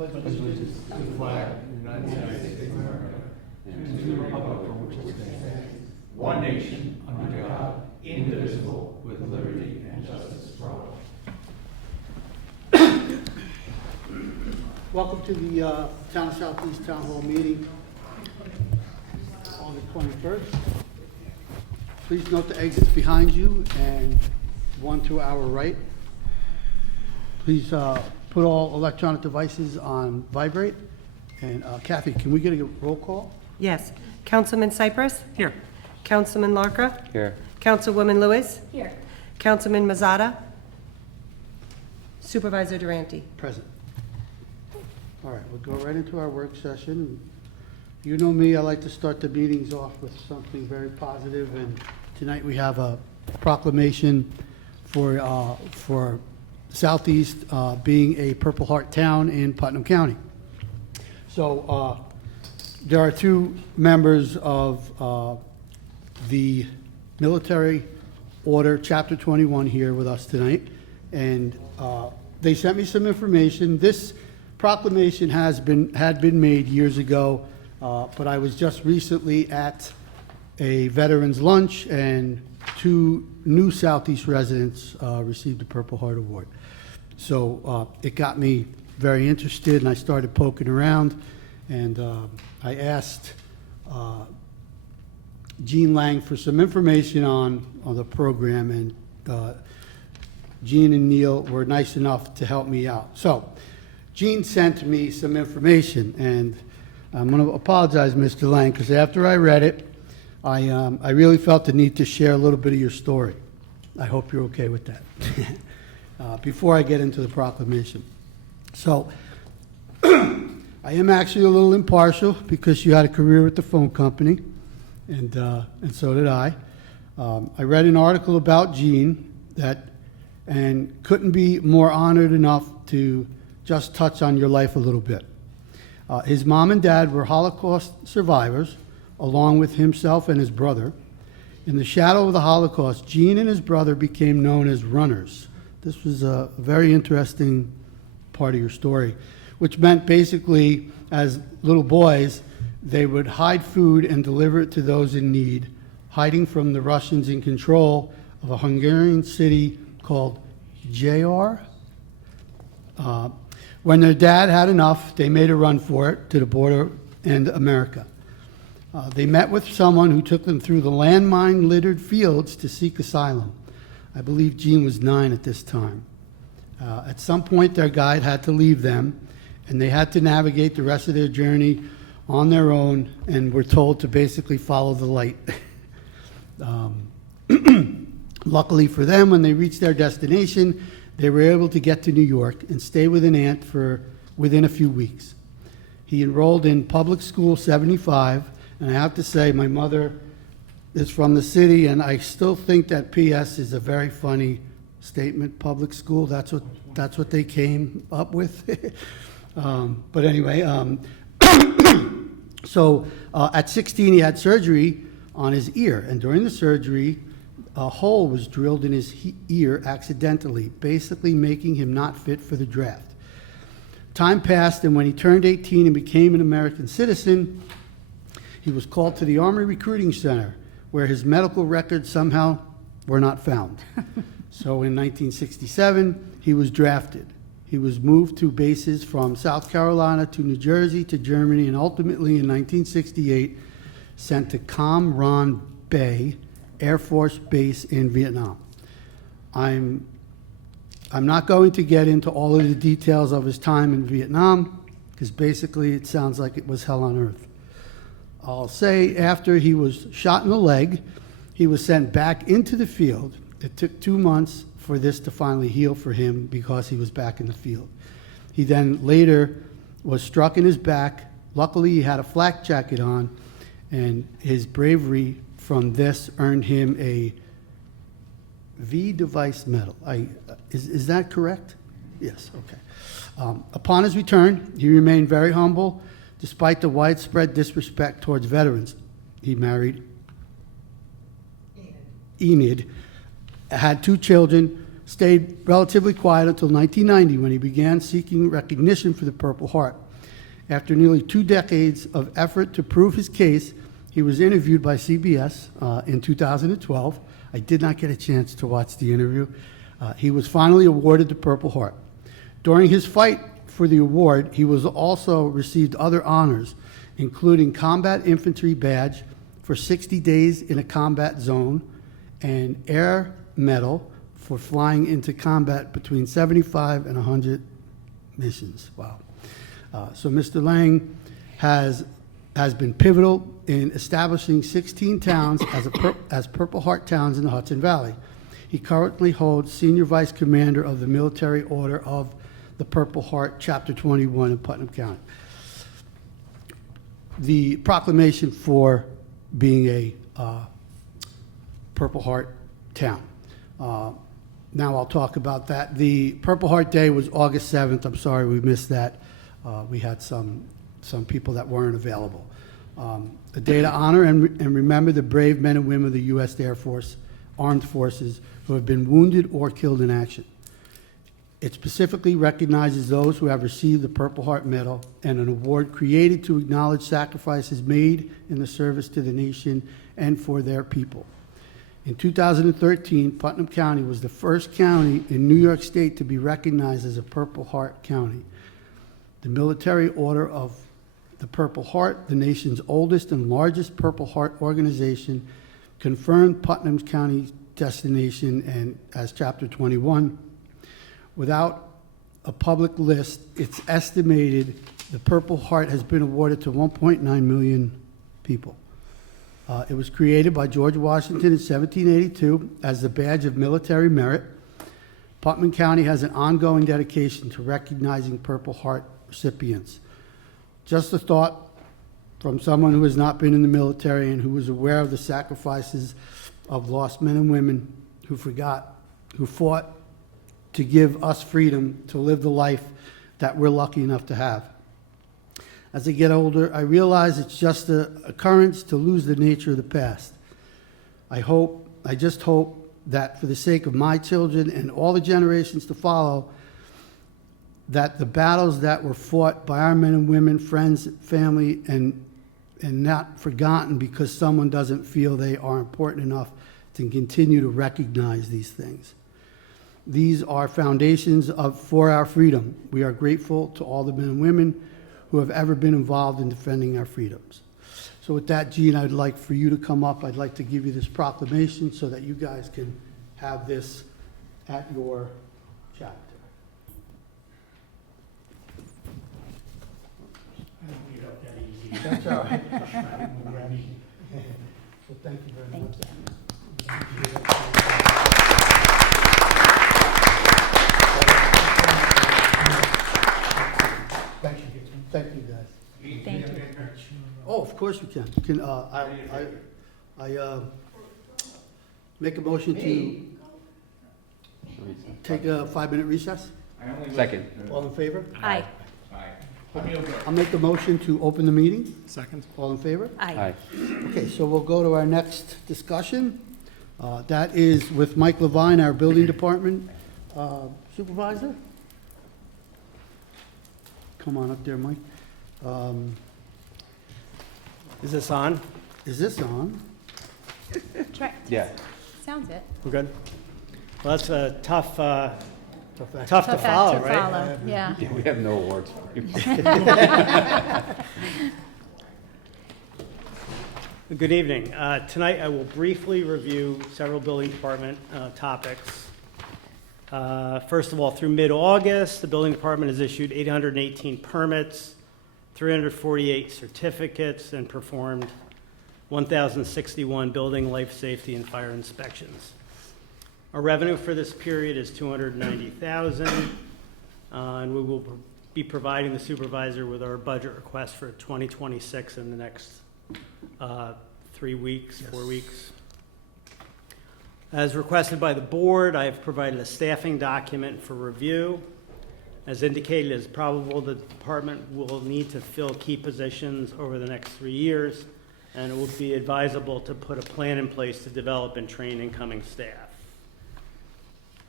pledge allegiance to the flag of the United States of America and to the republic for which it stands, one nation, under God, indivisible, with liberty and justice for all. Welcome to the Town of Southeast Town Hall meeting on the 21st. Please note the exits behind you and one to our right. Please put all electronic devices on vibrate. And Kathy, can we get a roll call? Yes. Councilman Cypress? Here. Councilman Larka? Here. Councilwoman Lewis? Here. Councilman Mazada? Supervisor Durante? Present. All right, we'll go right into our work session. You know me, I like to start the meetings off with something very positive, and tonight we have a proclamation for Southeast being a Purple Heart town in Putnam County. So there are two members of the Military Order Chapter 21 here with us tonight, and they sent me some information. This proclamation had been made years ago, but I was just recently at a veterans lunch, and two new Southeast residents received the Purple Heart Award. So it got me very interested, and I started poking around, and I asked Jean Lang for some information on the program, and Jean and Neil were nice enough to help me out. So Jean sent me some information, and I'm going to apologize, Mr. Lang, because after I read it, I really felt the need to share a little bit of your story. I hope you're okay with that. Before I get into the proclamation. So I am actually a little impartial because you had a career with the phone company, and so did I. I read an article about Jean and couldn't be more honored enough to just touch on your life a little bit. His mom and dad were Holocaust survivors, along with himself and his brother. In the shadow of the Holocaust, Jean and his brother became known as runners. This was a very interesting part of your story, which meant basically, as little boys, they would hide food and deliver it to those in need, hiding from the Russians in control of a Hungarian city called Jar. When their dad had enough, they made a run for it to the border and America. They met with someone who took them through the landmine-littered fields to seek asylum. I believe Jean was 9 at this time. At some point, their guide had to leave them, and they had to navigate the rest of their journey on their own, and were told to basically follow the light. Luckily for them, when they reached their destination, they were able to get to New York and stay with an aunt for within a few weeks. He enrolled in Public School 75, and I have to say, my mother is from the city, and I still think that PS is a very funny statement. Public school, that's what they came up with. But anyway, so at 16, he had surgery on his ear, and during the surgery, a hole was drilled in his ear accidentally, basically making him not fit for the draft. Time passed, and when he turned 18 and became an American citizen, he was called to the Army Recruiting Center, where his medical records somehow were not found. So in 1967, he was drafted. He was moved to bases from South Carolina to New Jersey to Germany, and ultimately in 1968, sent to Cam Ranh Bay Air Force Base in Vietnam. I'm not going to get into all of the details of his time in Vietnam, because basically it sounds like it was hell on earth. I'll say after he was shot in the leg, he was sent back into the field. It took 2 months for this to finally heal for him because he was back in the field. He then later was struck in his back. Luckily, he had a flak jacket on, and his bravery from this earned him a V Device Medal. Is that correct? Yes, okay. Upon his return, he remained very humble despite the widespread disrespect towards veterans. He married Enid, had 2 children, stayed relatively quiet until 1990 when he began seeking recognition for the Purple Heart. After nearly 2 decades of effort to prove his case, he was interviewed by CBS in 2012. I did not get a chance to watch the interview. He was finally awarded the Purple Heart. During his fight for the award, he was also received other honors, including Combat Infantry Badge for 60 days in a combat zone and Air Medal for flying into combat between 75 and 100 missions. Wow. So Mr. Lang has been pivotal in establishing 16 towns as Purple Heart towns in the Hudson Valley. He currently holds Senior Vice Commander of the Military Order of the Purple Heart, Chapter 21 in Putnam County. The proclamation for being a Purple Heart town. Now I'll talk about that. The Purple Heart Day was August 7th. I'm sorry we missed that. We had some people that weren't available. A day to honor and remember the brave men and women of the U.S. Air Force, Armed Forces, who have been wounded or killed in action. It specifically recognizes those who have received the Purple Heart Medal and an award created to acknowledge sacrifices made in the service to the nation and for their people. In 2013, Putnam County was the first county in New York State to be recognized as a Purple Heart County. The Military Order of the Purple Heart, the nation's oldest and largest Purple Heart organization, confirmed Putnam County's destination and as Chapter 21. Without a public list, it's estimated the Purple Heart has been awarded to 1.9 million people. It was created by George Washington in 1782 as the badge of military merit. Putnam County has an ongoing dedication to recognizing Purple Heart recipients. Just a thought from someone who has not been in the military and who is aware of the sacrifices of lost men and women who fought to give us freedom to live the life that we're lucky enough to have. As I get older, I realize it's just an occurrence to lose the nature of the past. I just hope that for the sake of my children and all the generations to follow, that the battles that were fought by our men and women, friends, family, and not forgotten because someone doesn't feel they are important enough to continue to recognize these things. These are foundations for our freedom. We are grateful to all the men and women who have ever been involved in defending our freedoms. So with that, Gene, I'd like for you to come up. I'd like to give you this proclamation so that you guys can have this at your chapter. That's all right. So thank you very much. Thank you. Thank you, guys. Thank you. Oh, of course we can. I make a motion to take a 5-minute recess. Second. All in favor? Aye. I'll make the motion to open the meeting. Second. All in favor? Aye. Okay, so we'll go to our next discussion. That is with Mike Levine, our building department supervisor. Come on up there, Mike. Is this on? Is this on? Try. Yeah. Sounds it. We're good? Well, that's a tough to Tough act follow, to right? follow, yeah. Yeah, we have no awards for you. Good evening. Tonight, I will briefly review several building department topics. First of all, through mid-August, the building department has issued 818 permits, 348 certificates, and performed 1,061 building, life safety, and fire inspections. Our revenue for this period is $290,000, and we will be providing the supervisor with our budget request for 2026 in the next 3 weeks, 4 weeks. As requested by the board, I have provided a staffing document for review. As indicated, it is probable the department will need to fill key positions over the next 3 years, and it would be advisable to put a plan in place to develop and train incoming staff.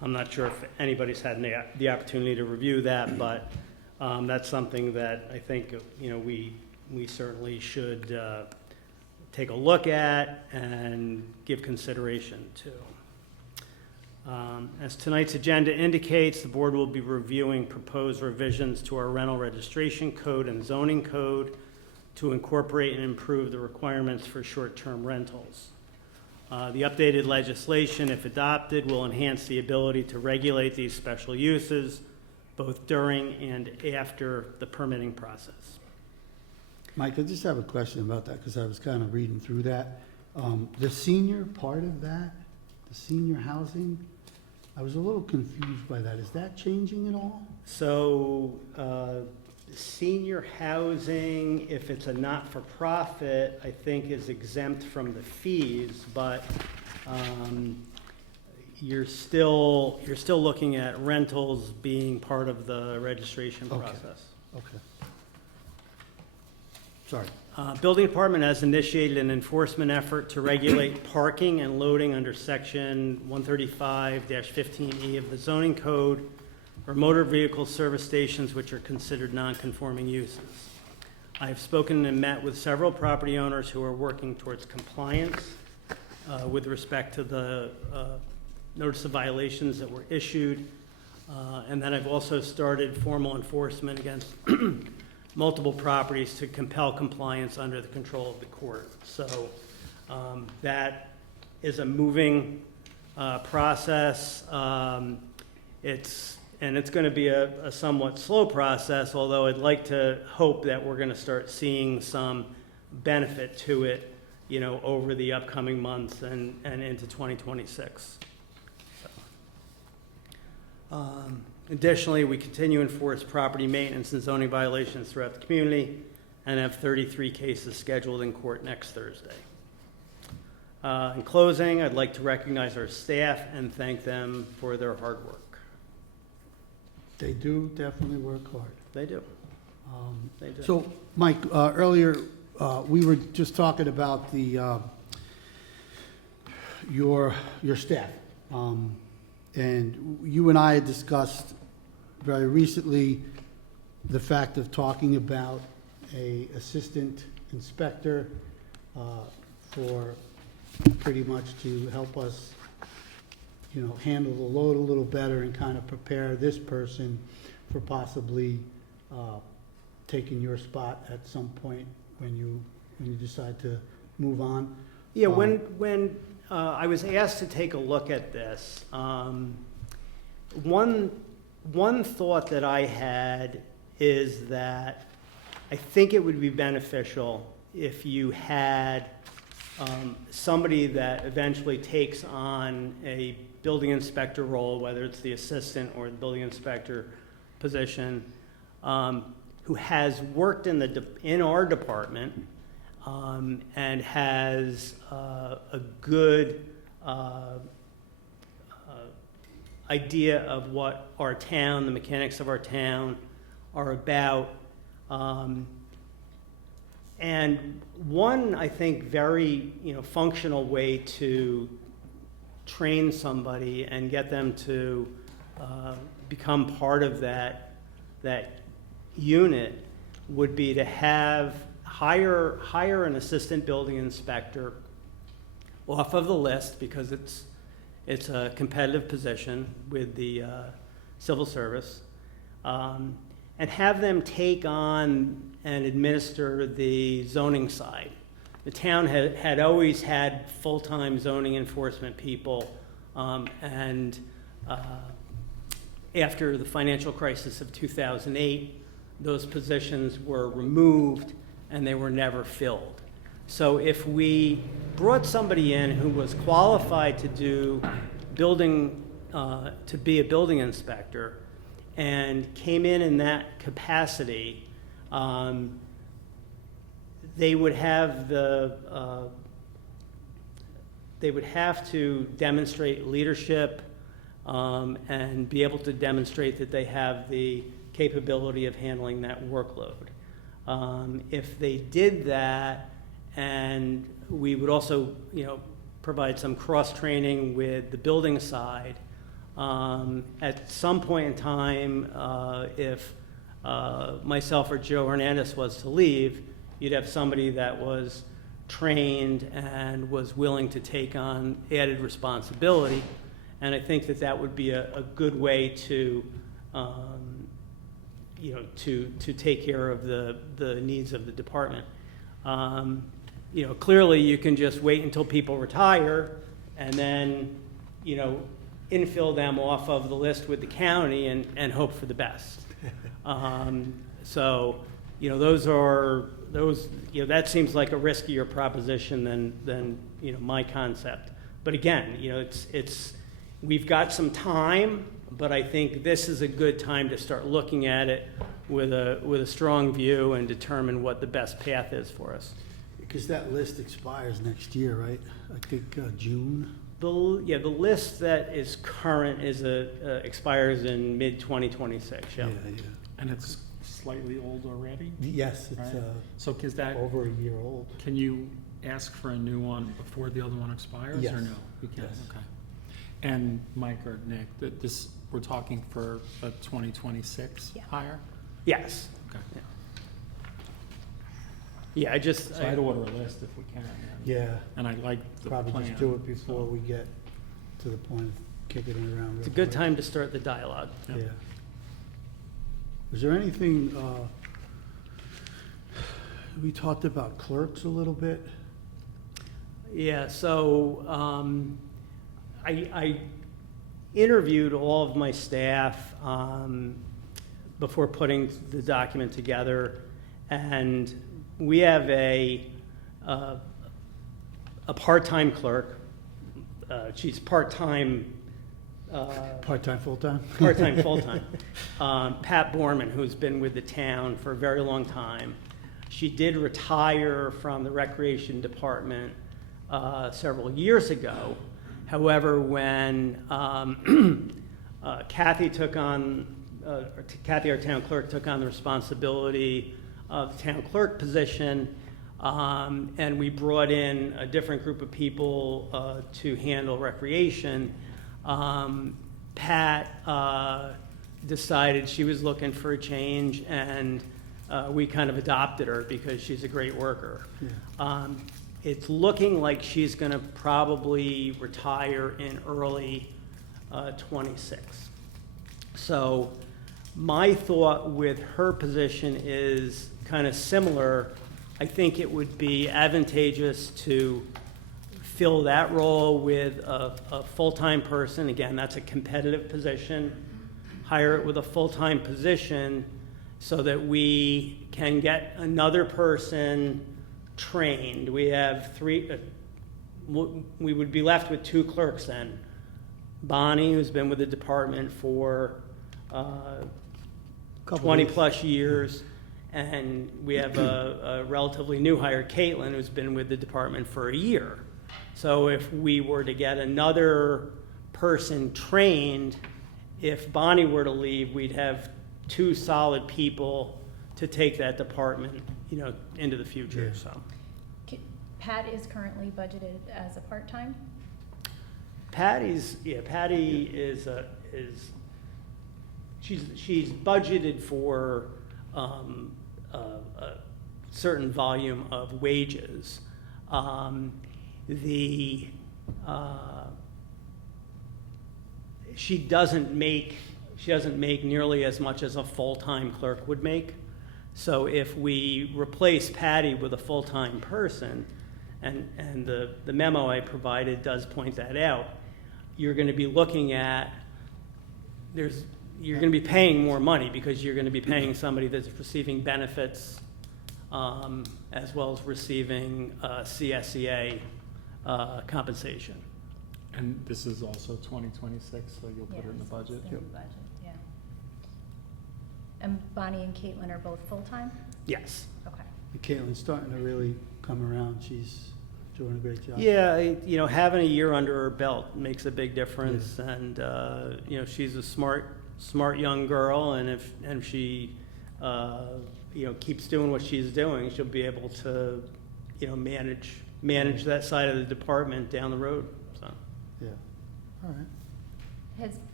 I'm not sure if anybody's had the opportunity to review that, but that's something that I think, we certainly should take a look at and give consideration to. As tonight's agenda indicates, the board will be reviewing proposed revisions to our rental registration code and zoning code to incorporate and improve the requirements for short-term rentals. The updated legislation, if adopted, will enhance the ability to regulate these special uses both during and after the permitting process. Mike, I just have a question about that, because I was kind of reading through that. The senior part of that, the senior housing, I was a little confused by that. Is that changing at all? So, senior housing, if it's a not-for-profit, I think is exempt from the fees, but you're still looking at rentals being part of the registration Okay. process. Okay. Sorry. Building department has initiated an enforcement effort to regulate parking and loading under section 135-15E of the zoning code for motor vehicle service stations which are considered non-conforming uses. I have spoken and met with several property owners who are working towards compliance with respect to the notice of violations that were issued. And then I've also started formal enforcement against multiple properties to compel compliance under the control of the court. So that is a moving process. It's going to be a somewhat slow process, although I'd like to hope that we're going to start seeing some benefit to it, over the upcoming months and into 2026. Additionally, we continue to enforce property maintenance and zoning violations throughout the community and have 33 cases scheduled in court next Thursday. In closing, I'd like to recognize our staff and thank them for their hard work. They do definitely work hard. They do. They do. So, Mike, earlier, we were just talking about your staff. And you and I had discussed very recently the fact of talking about a assistant inspector for pretty much to help us, handle the load a little better and kind of prepare this person for possibly taking your spot at some point when you decide to move on. Yeah, when I was asked to take a look at this, one thought that I had is that I think it would be beneficial if you had somebody that eventually takes on a building inspector role, whether it's the assistant or the building inspector position, who has worked in our department and has a good idea of what our town, the mechanics of our town are about. And one, I think, very functional way to train somebody and get them to become part of that unit would be to hire an assistant building inspector off of the list, because it's a competitive position with the civil service, and have them take on and administer the zoning side. The town had always had full-time zoning enforcement people, and after the financial crisis of 2008, those positions were removed and they were never filled. So if we brought somebody in who was qualified to do building, to be a building inspector, and came in that capacity, they would have to demonstrate leadership and be able to demonstrate that they have the capability of handling that workload. If they did that, and we would also, provide some cross-training with the building side, At some point in time, if myself or Joe Hernandez was to leave, you'd have somebody that was trained and was willing to take on added responsibility. And I think that that would be a good way to, to take care of the needs of the department. Clearly you can just wait until people retire and then, infill them off of the list with the county and hope for the best. That seems like a riskier proposition than my concept. But again, we've got some time, but I think this is a good time to start looking at it with a strong view and determine what the best path is for us. Because that list expires next year, right? I think June. The list that is current expires in mid-2026, yeah. And it's slightly old already? Yes, it's Right. So is that, over a year old. can you ask for a new one before the other one expires, Yes. or no? You can, Yes. okay. And Mike or Nick, we're talking for a 2026 Yeah. hire? Yes. Okay. Yeah, So I'd order a list if we can. Yeah, And I like the plan. probably just do it before we get to the point of kicking it around. It's a real good quick. time to start the dialogue. Yep. Yeah. Was there anything, we talked about clerks a little bit? Yeah, so I interviewed all of my staff before putting the document together, and we have a part-time clerk. She's part-time, Part-time, full-time? part-time, full-time. Pat Borman, who's been with the town for a very long time. She did retire from the Recreation Department several years ago. However, when Kathy, our town clerk, took on the responsibility of the town clerk position, and we brought in a different group of people to handle recreation, Pat decided she was looking for a change, and we kind of adopted her because she's a great worker. It's looking like she's going to probably retire in early 26. So my thought with her position is kind of similar. I think it would be advantageous to fill that role with a full-time person. Again, that's a competitive position. Hire it with a full-time position so that we can get another person trained. We have three, we would be left with two clerks then. Bonnie, who's been with the department for 20-plus years, and we have a relatively new hire, Caitlin, who's been with the department for a year. So if we were to get another person trained, if Bonnie were to leave, we'd have two solid people to take that department, into the future, Yeah. so. Pat is currently budgeted as a part-time? Patty is she's budgeted for a certain volume of wages. She doesn't make nearly as much as a full-time clerk would make. So if we replace Patty with a full-time person, and the memo I provided does point that out, you're going to be looking at, you're going to be paying more money because you're going to be paying somebody that's receiving benefits as well as receiving CSEA compensation. And this is also 2026, so you'll put it in the budget? It's in the budget, yeah. And Bonnie and Caitlin are both full-time? Yes. Okay. Caitlin's starting to really come around. She's doing a great job. Yeah, having a year under her belt makes a big difference, and she's a smart young girl, and if she keeps doing what she's doing, she'll be able to manage that side of the department down the road. So Yeah. All right. Has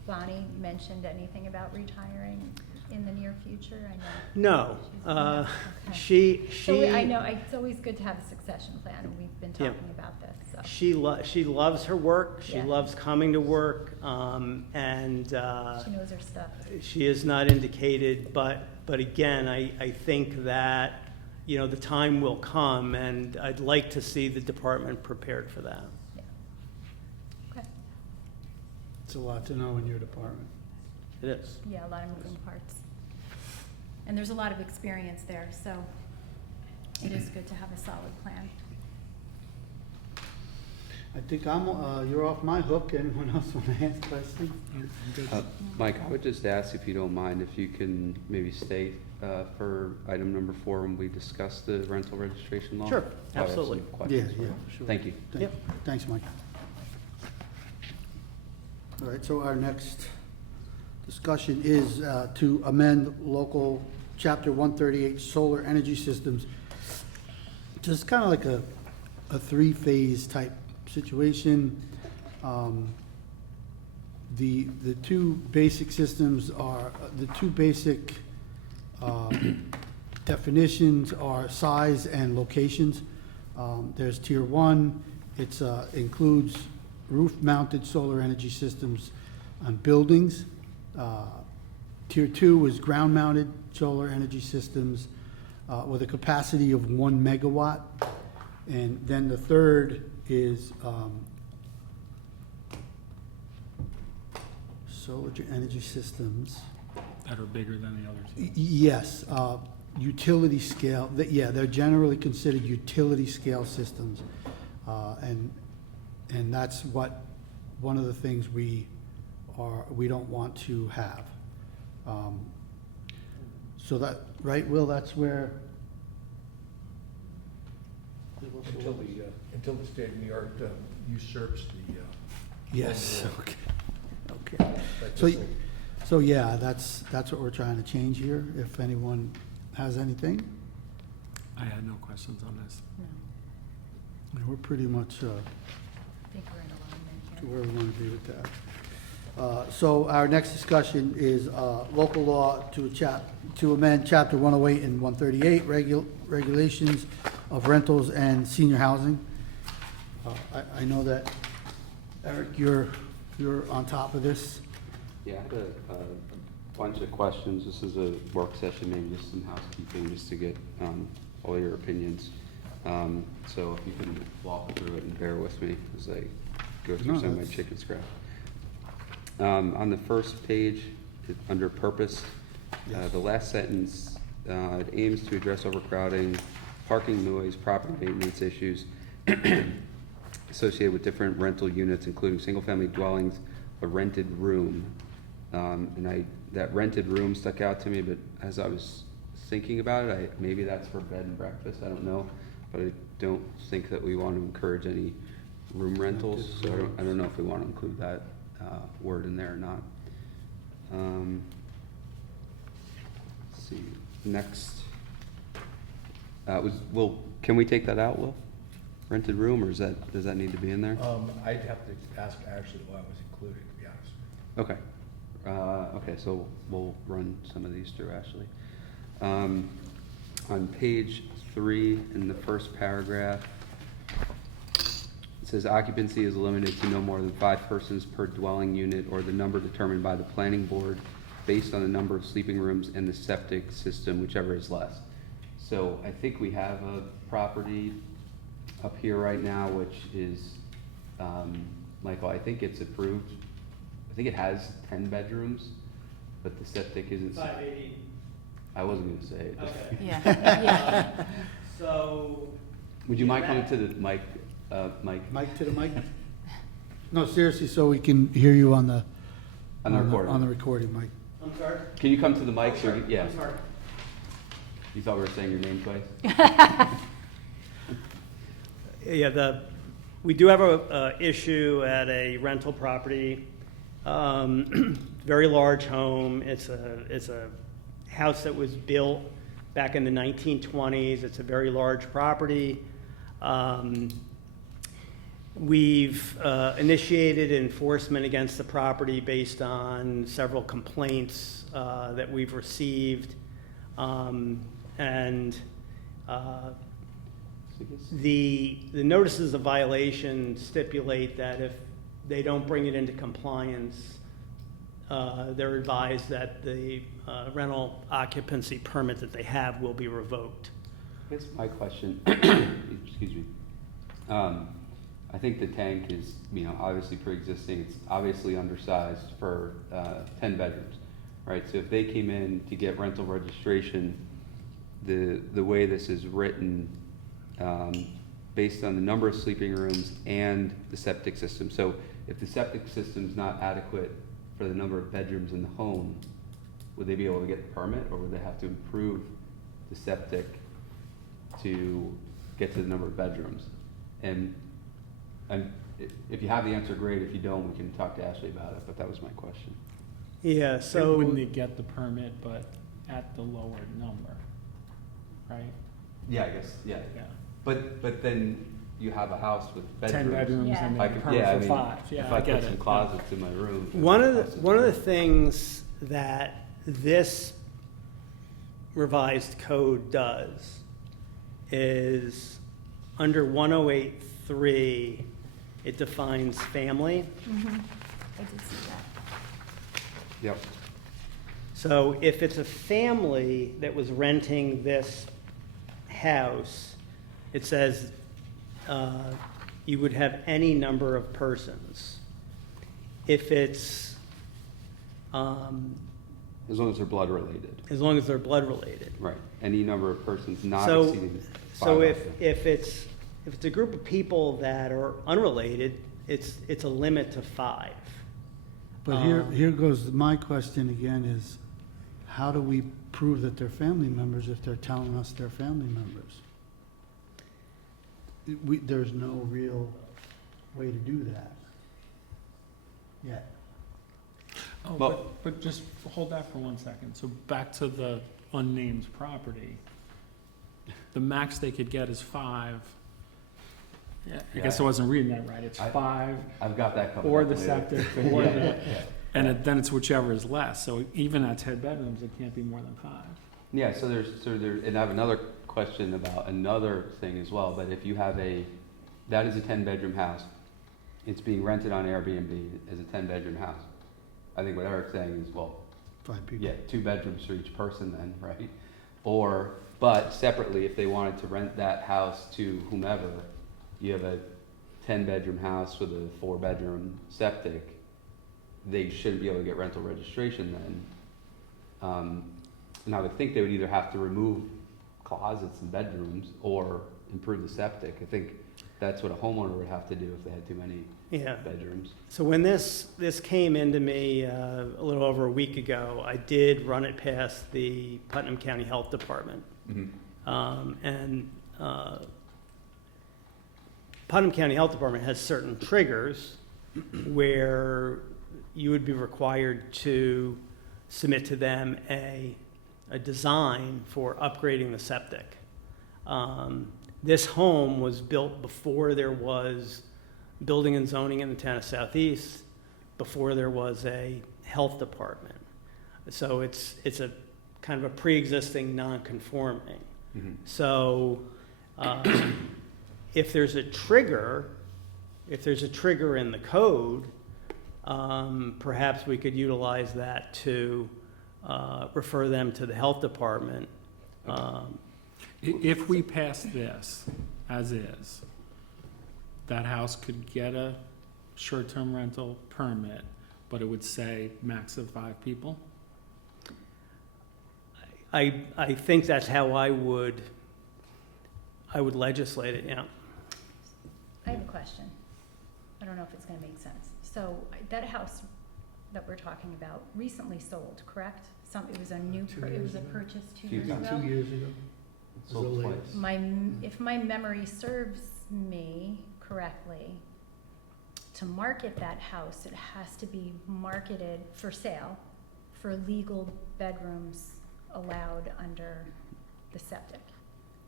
Bonnie mentioned anything about retiring in the near future? I know. No, Okay. she. I know, it's always good to have a succession plan, and we've been Yeah. talking about this, so. She loves her work. She Yeah. loves coming to work, and She knows her stuff. she is not indicated. But again, I think that the time will come, and I'd like to see the department prepared for that. Yeah. Okay, It's a lot to know in your department. It is. yeah, a lot of moving parts. And there's a lot of experience there, so it is good to have a solid plan. I think you're off my hook. Anyone else want to ask questions? I'm good. Mike, I would just ask if you don't mind, if you can maybe stay for item number 4 when we discuss the rental registration law? Sure, I have some absolutely. Yeah, questions for yeah, you. sure. Thank you. Yep. Thanks, Mike. All right, so our next discussion is to amend local chapter 138 solar energy systems. Just kind of like a three-phase type situation. The two basic systems are, the two basic definitions are size and locations. There's tier 1, it includes roof-mounted solar energy systems on buildings. Tier 2 is ground-mounted solar energy systems with a capacity of 1 megawatt. And then the third is solar energy systems. That are bigger than the other two. Yes, utility scale, yeah, they're generally considered utility scale systems. And that's one of the things we don't want to have. So that, right, Will, that's where? Until the state of New York usurps the. Yes, overall. okay. But So, this'll- so yeah, that's what we're trying to change here, if anyone has anything. I had no questions on this. No, And we're pretty much I think we're in alignment to here. where we want to be with that. So our next discussion is local law to amend Chapter 108 and 138 regulations of rentals and senior housing. I know that, Eric, you're on top of this. Yeah, I had a bunch of questions. This is a work session, maybe just some housekeeping, just to get all your opinions. So if you can walk through it and bear with me as I go through No, some of my that's- chicken scratch. On the first page, under purpose, the last sentence, it aims to address overcrowding, parking noise, property maintenance issues associated with different rental units, including single-family dwellings, a rented room. And that rented room stuck out to me, but as I was thinking about it, maybe that's for bed and breakfast, I don't know. But I don't think that we want to encourage any room rentals, so I don't know if we want to include that word in there or not. Let's see, next, can we take that out, Will? Rented room, or does that need to be in there? I'd have to ask Ashley why it was included, to be honest. Okay. Okay, so we'll run some of these through, Ashley. On page 3, in the first paragraph, it says occupancy is limited to no more than 5 persons per dwelling unit, or the number determined by the planning board based on the number of sleeping rooms and the septic system, whichever is less. So I think we have a property up here right now, which is, Michael, I think it's approved. I think it has 10 bedrooms, but the septic isn't. 580. I wasn't gonna say it. Okay. Yeah. So. Would you mind coming to the mic, Mike? Mike to the mic? No, seriously, so we can hear you on the. On the recording. On the recording, Mike. I'm sorry? Can you come to the mic? Oh, sure. Yeah. I'm sorry. You thought we were saying your name twice? Yeah, we do have a issue at a rental property. Very large home. It's a house that was built back in the 1920s. It's a very large property. We've initiated enforcement against the property based on several complaints that we've received. And the notices of violation stipulate that if they don't bring it into compliance, they're advised that the rental occupancy permit that they have will be revoked. I guess my question, excuse me. I think the tank is, obviously pre-existing. It's obviously undersized for 10 bedrooms, right? So if they came in to get rental registration, the way this is written, based on the number of sleeping rooms and the septic system. So if the septic system's not adequate for the number of bedrooms in the home, would they be able to get the permit, or would they have to improve the septic to get to the number of bedrooms? And if you have the answer, great. If you don't, we can talk to Ashley about it, but that was my question. Yeah, so. Wouldn't they get the permit, but at the lower number, right? Yeah, I guess, yeah. Yeah. But then you have a house with bedrooms. 10 bedrooms Yeah. and I then could, permit yeah, I for mean, 5. Yeah, if I I get put some it. closets in my room. One of the things that this revised code does is under 108.3, it defines family. I did see that. Yep. So if it's a family that was renting this house, it says you would have any number of persons. If it's, As long as they're blood related. as long as they're blood related. Right. Any number of persons not So, exceeding 5. so I if think. it's a group of people that are unrelated, it's a limit to 5. But here goes my question again is, how do we prove that they're family members if they're telling us they're family members? There's no real way to do that yet. Oh, Well- but just hold that for 1 second. So back to the unnamed property. The max they could get is 5. Yeah, I guess I wasn't reading that right. It's 5 I've got that coming or up the later. septic or the, then it's whichever is less. So even at 10 bedrooms, it can't be more than 5. Yeah, so and I have another question about another thing as well, but if you have that is a 10-bedroom house, it's being rented on Airbnb as a 10-bedroom house. I think what Eric's saying is, well, 5 people. yeah, 2 bedrooms for each person then, right? But separately, if they wanted to rent that house to whomever, you have a 10-bedroom house with a 4-bedroom septic, they shouldn't be able to get rental registration then. And I would think they would either have to remove closets and bedrooms or improve the septic. I think that's what a homeowner would have to do if they had too many Yeah. bedrooms. So when this came into me a little over a week ago, I did run it past the Putnam County Health Department. And Putnam County Health Department has certain triggers where you would be required to submit to them a design for upgrading the septic. This home was built before there was building and zoning in the town of Southeast, before there was a health department. So it's a kind of a pre-existing non-conforming. So if there's a trigger in the code, perhaps we could utilize that to refer them to the health department. If we pass this as is, that house could get a short-term rental permit, but it would say max of 5 people? I think that's how I would legislate it, yeah. I have a question. I don't know if it's gonna make sense. So that house that we're talking about recently sold, correct? It was a it was a purchase 2 years About ago? 2 years ago. It's sold twice. If my memory serves me correctly, to market that house, it has to be marketed for sale for legal bedrooms allowed under the septic,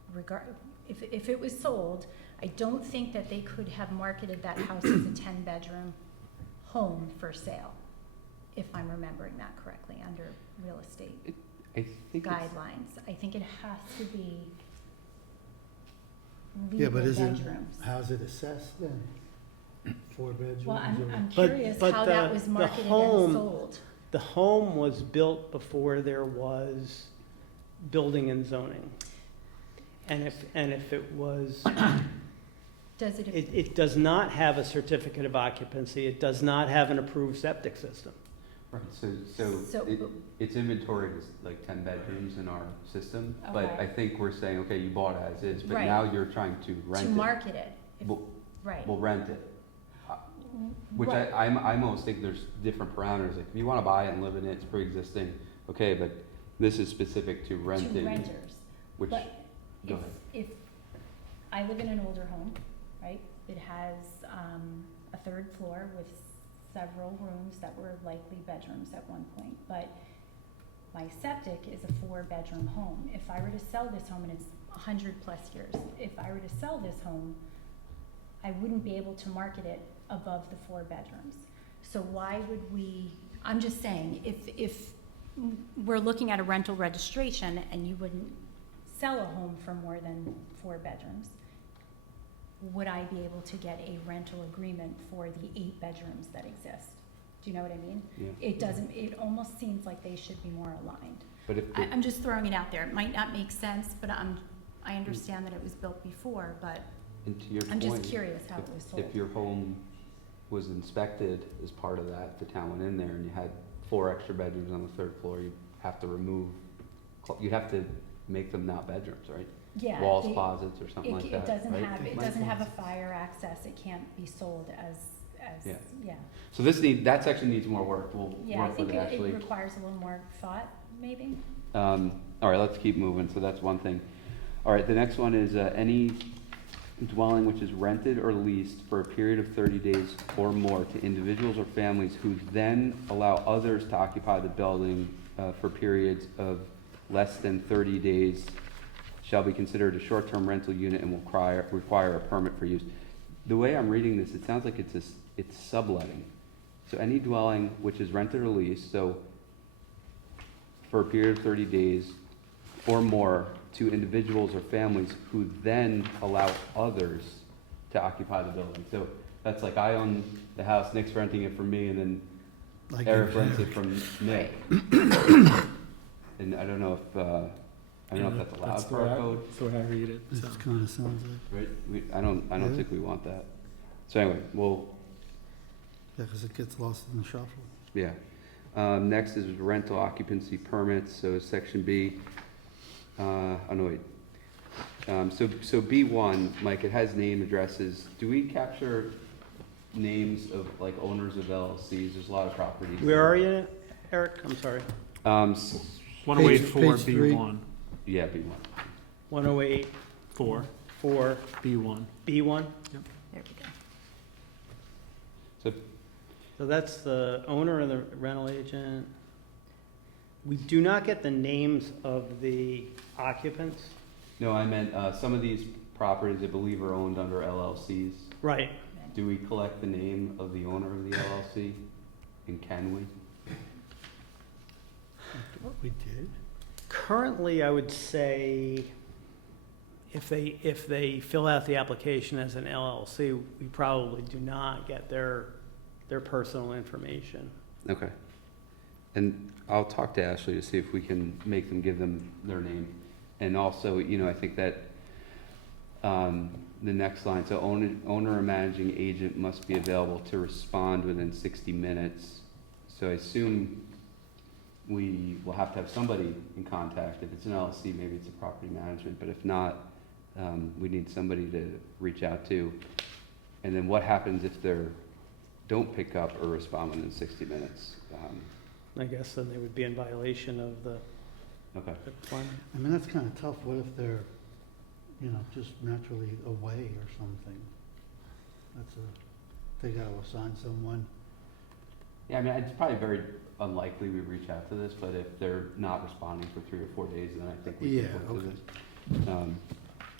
if it was sold, I don't think that they could have marketed that house as a 10-bedroom home for sale, if I'm remembering that correctly, under real estate I think it's, guidelines. I think it has to be Yeah, legal but isn't, bedrooms. how's it assessed then? 4 bedrooms? Well, I'm But- curious but how that the- was the marketed home- and sold. The home was built before there was building and zoning. And if it was, Does it, it does not have a certificate of occupancy, it does not have an approved septic system. right, So- so it's inventoried as like 10 bedrooms in our system, but Okay. I think we're saying, okay, you bought it as is, but Right. now you're trying to rent to it. market it? If- We'll, Right. we'll rent it. Which Right. I'm almost think there's different parameters, like if you wanna buy it and live in it, it's pre-existing, okay, but this is specific to renting. To renters. Which, But go if, ahead. if, I live in an older home, right? It has, a 3rd floor with several rooms that were likely bedrooms at one point, but my septic is a 4-bedroom home. If I were to sell this home, and it's 100+ years, if I were to sell this home, I wouldn't be able to market it above the 4 bedrooms. So why would we, I'm just saying, if we're looking at a rental registration and you wouldn't sell a home for more than 4 bedrooms, would I be able to get a rental agreement for the 8 bedrooms that exist? Do you know what I mean? Yeah. It doesn't, it almost seems like they should be more aligned. But if, the- I'm just throwing it out there. It might not make sense, but I understand that it was built before, but and to your I'm just point, curious how it was sold. if your home was inspected as part of that, the town went in there and you had 4 extra bedrooms on the 3rd floor, you have to remove, you have to make them not bedrooms, right? Yeah, Walls, they- closet, or something like that, It doesn't right? have, it doesn't have a fire access. It can't be sold as, Yeah. yeah. So that section needs more work, we'll Yeah, I work with think it it Ashley. requires a little more thought, maybe. All right, let's keep moving, so that's one thing. All right, the next one is, any dwelling which is rented or leased for a period of 30 days or more to individuals or families who then allow others to occupy the building, for periods of less than 30 days shall be considered a short-term rental unit and will require a permit for use. The way I'm reading this, it sounds like it's subletting. So any dwelling which is rented or leased, so for a period of 30 days or more to individuals or families who then allow others to occupy the building. So that's like I own the house, Nick's renting it from me, and then Like Eric you- rents it from Nick. And I don't know if that's allowed That's the for way our I- code, That's the way I read it, so. This kind of sounds like, right? I don't Yeah. think we want that. So anyway, yeah, because it gets lost in the shuffle. yeah. Next is rental occupancy permits, so section B. Oh, no, wait. So B1, Mike, it has name, addresses. Do we capture names of like owners of LLCs? There's a lot of properties. Where are you, Eric? I'm sorry. 108-4 Page three. B1, Yeah, B1. 108, 4, 4, B1. B1? There we go. So, So that's the owner and the rental agent. We do not get the names of the occupants. no, I meant, some of these properties, I believe, are owned under LLCs. Right. Do we collect the name of the owner of the LLC? And can we? What we did? Currently, I would say if they fill out the application as an LLC, we probably do not get their personal information. Okay. And I'll talk to Ashley to see if we can make them give them their name. And also, I think that, the next line, so owner or managing agent must be available to respond within 60 minutes. So I assume we will have to have somebody in contact. If it's an LLC, maybe it's a property management, but if not, we need somebody to reach out to. And then what happens if they don't pick up or respond within 60 minutes? I guess then they would be in violation of the Okay. requirement. I mean, that's kind of tough. What if they're, just naturally away or something? They got to assign someone. Yeah, I mean, it's probably very unlikely we reach out to this, but if they're not responding for 3 or 4 days, then I think we Yeah, can look okay. to this.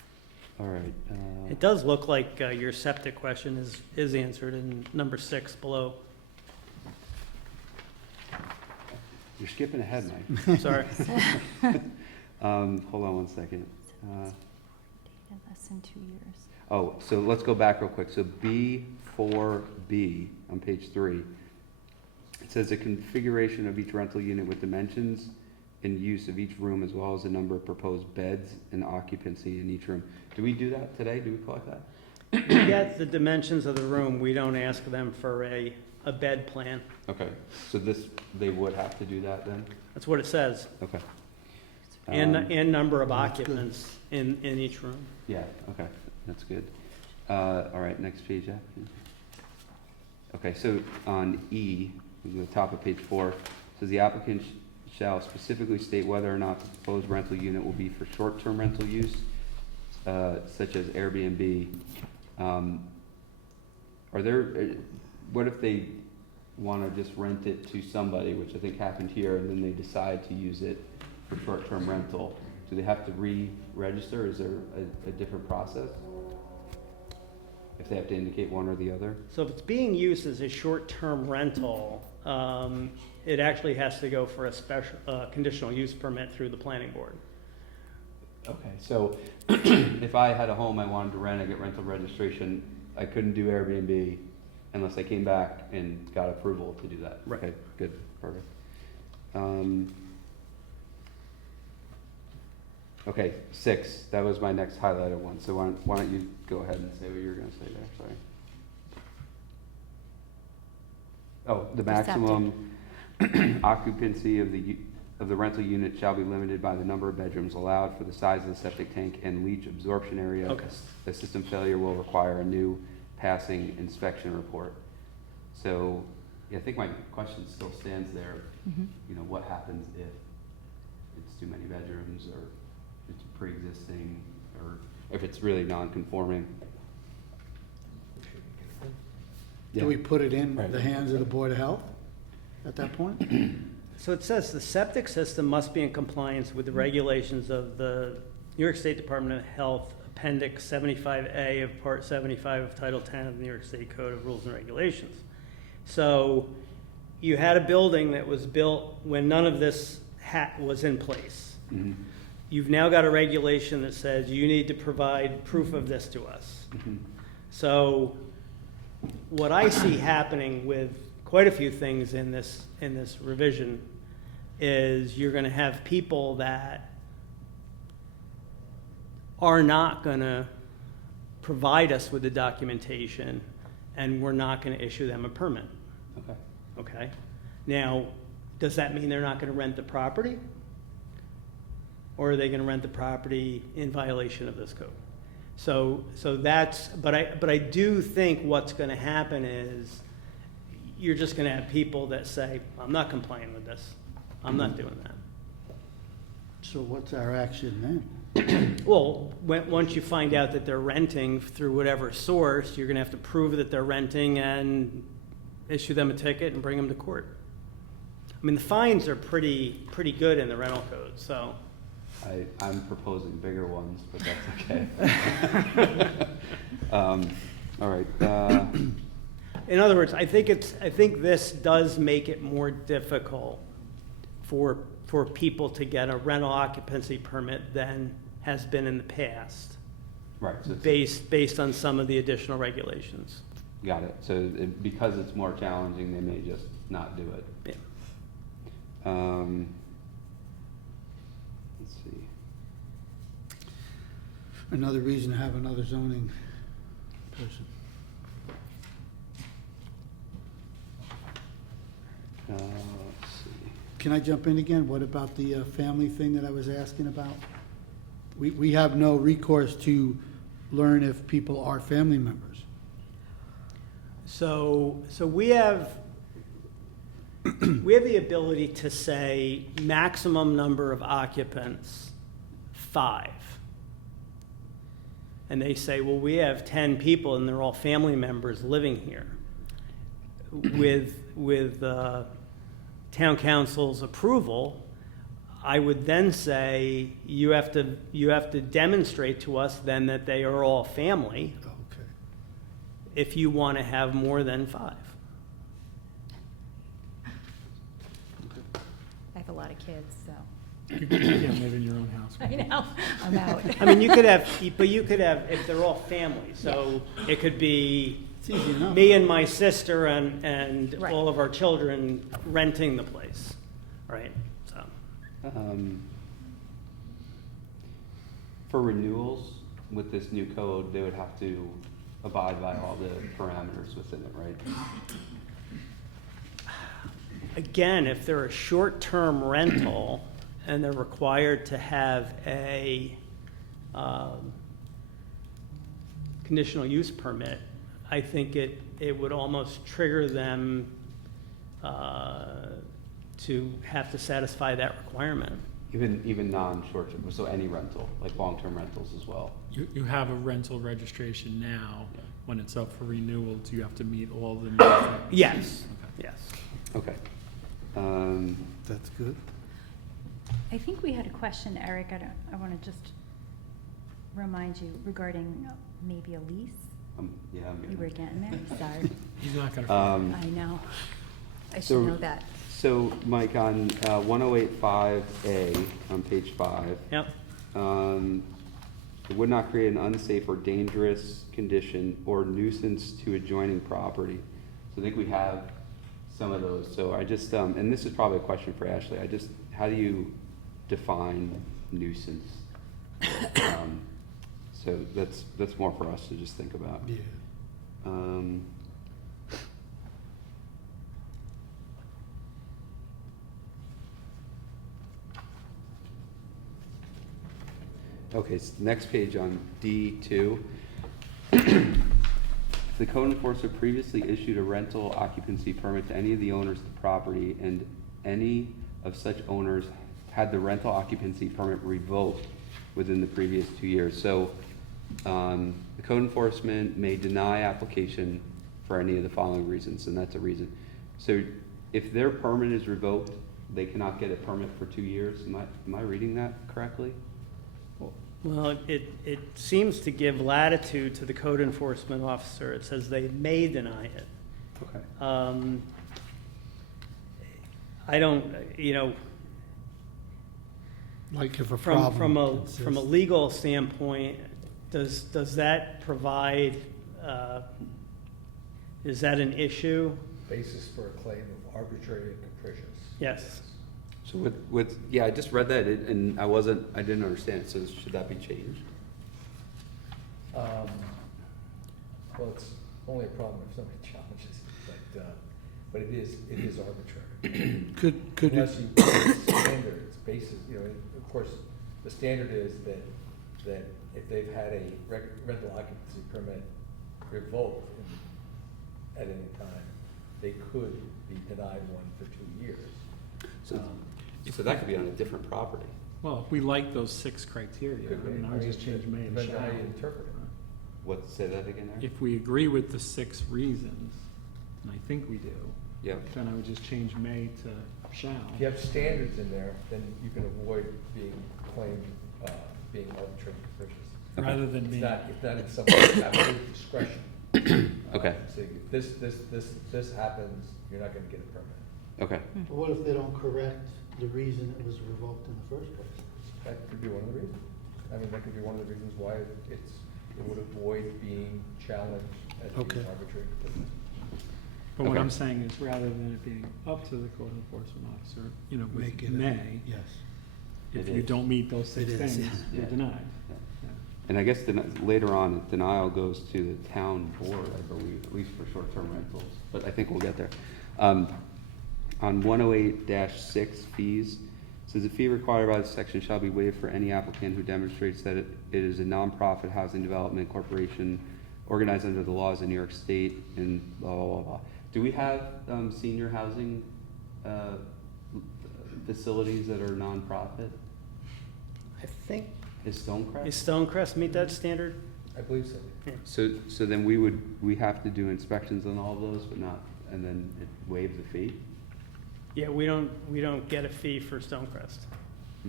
All right. It does look like your septic question is answered in number 6 below. You're skipping ahead, Mike. Sorry. Hold on one second. Less than 2 years. Oh, so let's go back real quick. So B4B on page 3, it says the configuration of each rental unit with dimensions and use of each room as well as the number of proposed beds and occupancy in each room. Do we do that today? Do we collect that? We get the dimensions of the room. We don't ask them for a bed plan. Okay, so they would have to do that then? That's what it says. Okay. And number of occupants in each room. Yeah, okay, that's good. All right, next page, yeah. Okay, so on E, the top of page 4, says the applicant shall specifically state whether or not the proposed rental unit will be for short-term rental use, such as Airbnb. What if they want to just rent it to somebody, which I think happened here, and then they decide to use it for short-term rental? Do they have to re-register? Is there a different process? If they have to indicate one or the other? So if it's being used as a short-term rental, it actually has to go for a special, conditional use permit through the planning board. Okay, so if I had a home I wanted to rent, I get rental registration, I couldn't do Airbnb unless I came back and got approval to do that? Right. Okay, good, perfect. Okay, 6, that was my next highlighted one, so why don't you go ahead and say what you were gonna say there, sorry. Oh, the maximum occupancy of the rental unit shall be limited by the number of bedrooms allowed for the size of the septic tank and leach absorption area. Okay. The system failure will require a new passing inspection report. So, yeah, I think my question still stands there. You know, what happens if it's too many bedrooms, or it's pre-existing, or if it's really non-conforming? Do we put it in Right. the hands of the Board of Health at that point? So it says the septic system must be in compliance with the regulations of the New York State Department of Health, Appendix 75A of Part 75 of Title 10 of the New York State Code of Rules and Regulations. So you had a building that was built when none of this was in place. Mhm. You've now got a regulation that says you need to provide proof of this to us. Mhm. So what I see happening with quite a few things in this revision is you're going to have people that are not going to provide us with the documentation, and we're not going to issue them a permit. Okay. Okay? Now, does that mean they're not going to rent the property? Or are they going to rent the property in violation of this code? So that's, but I do think what's going to happen is you're just going to have people that say, I'm not complying with this. I'm not doing that. So what's our action then? Well, once you find out that they're renting through whatever source, you're going to have to prove that they're renting and issue them a ticket and bring them to court. I mean, the fines are pretty good in the rental code, so. I'm proposing bigger ones, but that's okay. All right. In other words, I think this does make it more difficult for people to get a rental occupancy permit than has been in the past, Right. So it's- based on some of the additional regulations. Got it. So because it's more challenging, they may just not do it. Yeah. Let's see. Another reason to have another zoning person. Let's see. Can I jump in again? What about the family thing that I was asking about? We have no recourse to learn if people are family members. So we have the ability to say maximum number of occupants, 5. And they say, well, we have 10 people and they're all family members living here. With town council's approval, I would then say, you have to demonstrate to us then that they are all family Okay. if you want to have more than 5. I have a lot of kids, so, Yeah, maybe in your own house. I know, I'm out. I mean, you could have, if they're all family, so it could be It's easy enough. me and my sister and Right. all of our children renting the place, right? So, For renewals with this new code, they would have to abide by all the parameters within it, right? again, if they're a short-term rental and they're required to have a conditional use permit, I think it would almost trigger them to have to satisfy that requirement. Even non-short term, so any rental, like long-term rentals as well. You have a rental registration now. Yeah. When it's up for renewal, do you have to meet all the new things? Yes, Okay. yes. Okay. That's good. I think we had a question, Eric, I want to just remind you regarding maybe a lease. Yeah, I'm You were getting getting there, sorry. He's not gonna. I know. I so- should know that. So, Mike, on 1085A, on page 5, Yep. it would not create an unsafe or dangerous condition or nuisance to adjoining property. So I think we have some of those. So I just, and this is probably a question for Ashley, how do you define nuisance? So that's more for us to just think about. Yeah. Okay, so next page on D2. If the code enforcer previously issued a rental occupancy permit to any of the owners of the property and any of such owners had the rental occupancy permit revoked within the previous 2 years. So the code enforcement may deny application for any of the following reasons, and that's a reason. So if their permit is revoked, they cannot get a permit for 2 years. Am I reading that correctly? Well, it seems to give latitude to the code enforcement officer. It says they may deny it. Okay. I don't, Like if a from problem. from a legal standpoint, does that provide, is that an issue? Basis for a claim of arbitrary and capricious. Yes. So yeah, I just read that and I didn't understand it, so should that be changed? Well, it's only a problem if somebody challenges it, but it is arbitrary. Could Unless you put standards, basis, of course, the standard is that if they've had a rental occupancy permit revoked at any time, they could be denied one for 2 years. So that could be on a different property. Well, if we like those 6 criteria, Could be. I would just change may to Depends on how shall. you interpret it. Say that again, Eric? If we agree with the 6 reasons, and I think we do, Yeah. then I would just change may to shall. If you have standards in there, then you can avoid being claimed, being arbitrary and capricious. Rather than It's me. not in someone's absolute discretion. Okay. So this happens, you're not gonna get a permit. Okay. But what if they don't correct the reason it was revoked in the first place? That could be one of the reasons. I mean, that could be one of the reasons why it would avoid being challenged as being Okay. arbitrary and capricious. But what Okay. I'm saying is, rather than it being up to the code enforcement officer, with Make it a- may, Yes. if It you is. don't meet those 6 It is, things, yeah. you're denied. Yeah. Yeah. And I guess later on, denial goes to the town board, I believe, at least for short-term rentals, but I think we'll get there. On 108-6 fees, says the fee required by this section shall be waived for any applicant who demonstrates that it is a nonprofit housing development corporation organized under the laws of New York State and blah, blah, blah, blah. Do we have senior housing facilities that are nonprofit? I think, Is Stonecrest? does Stonecrest meet that standard? I believe so. So then we have to do inspections on all of those, but not, and then it waive the fee? Yeah, we don't get a fee for Stonecrest.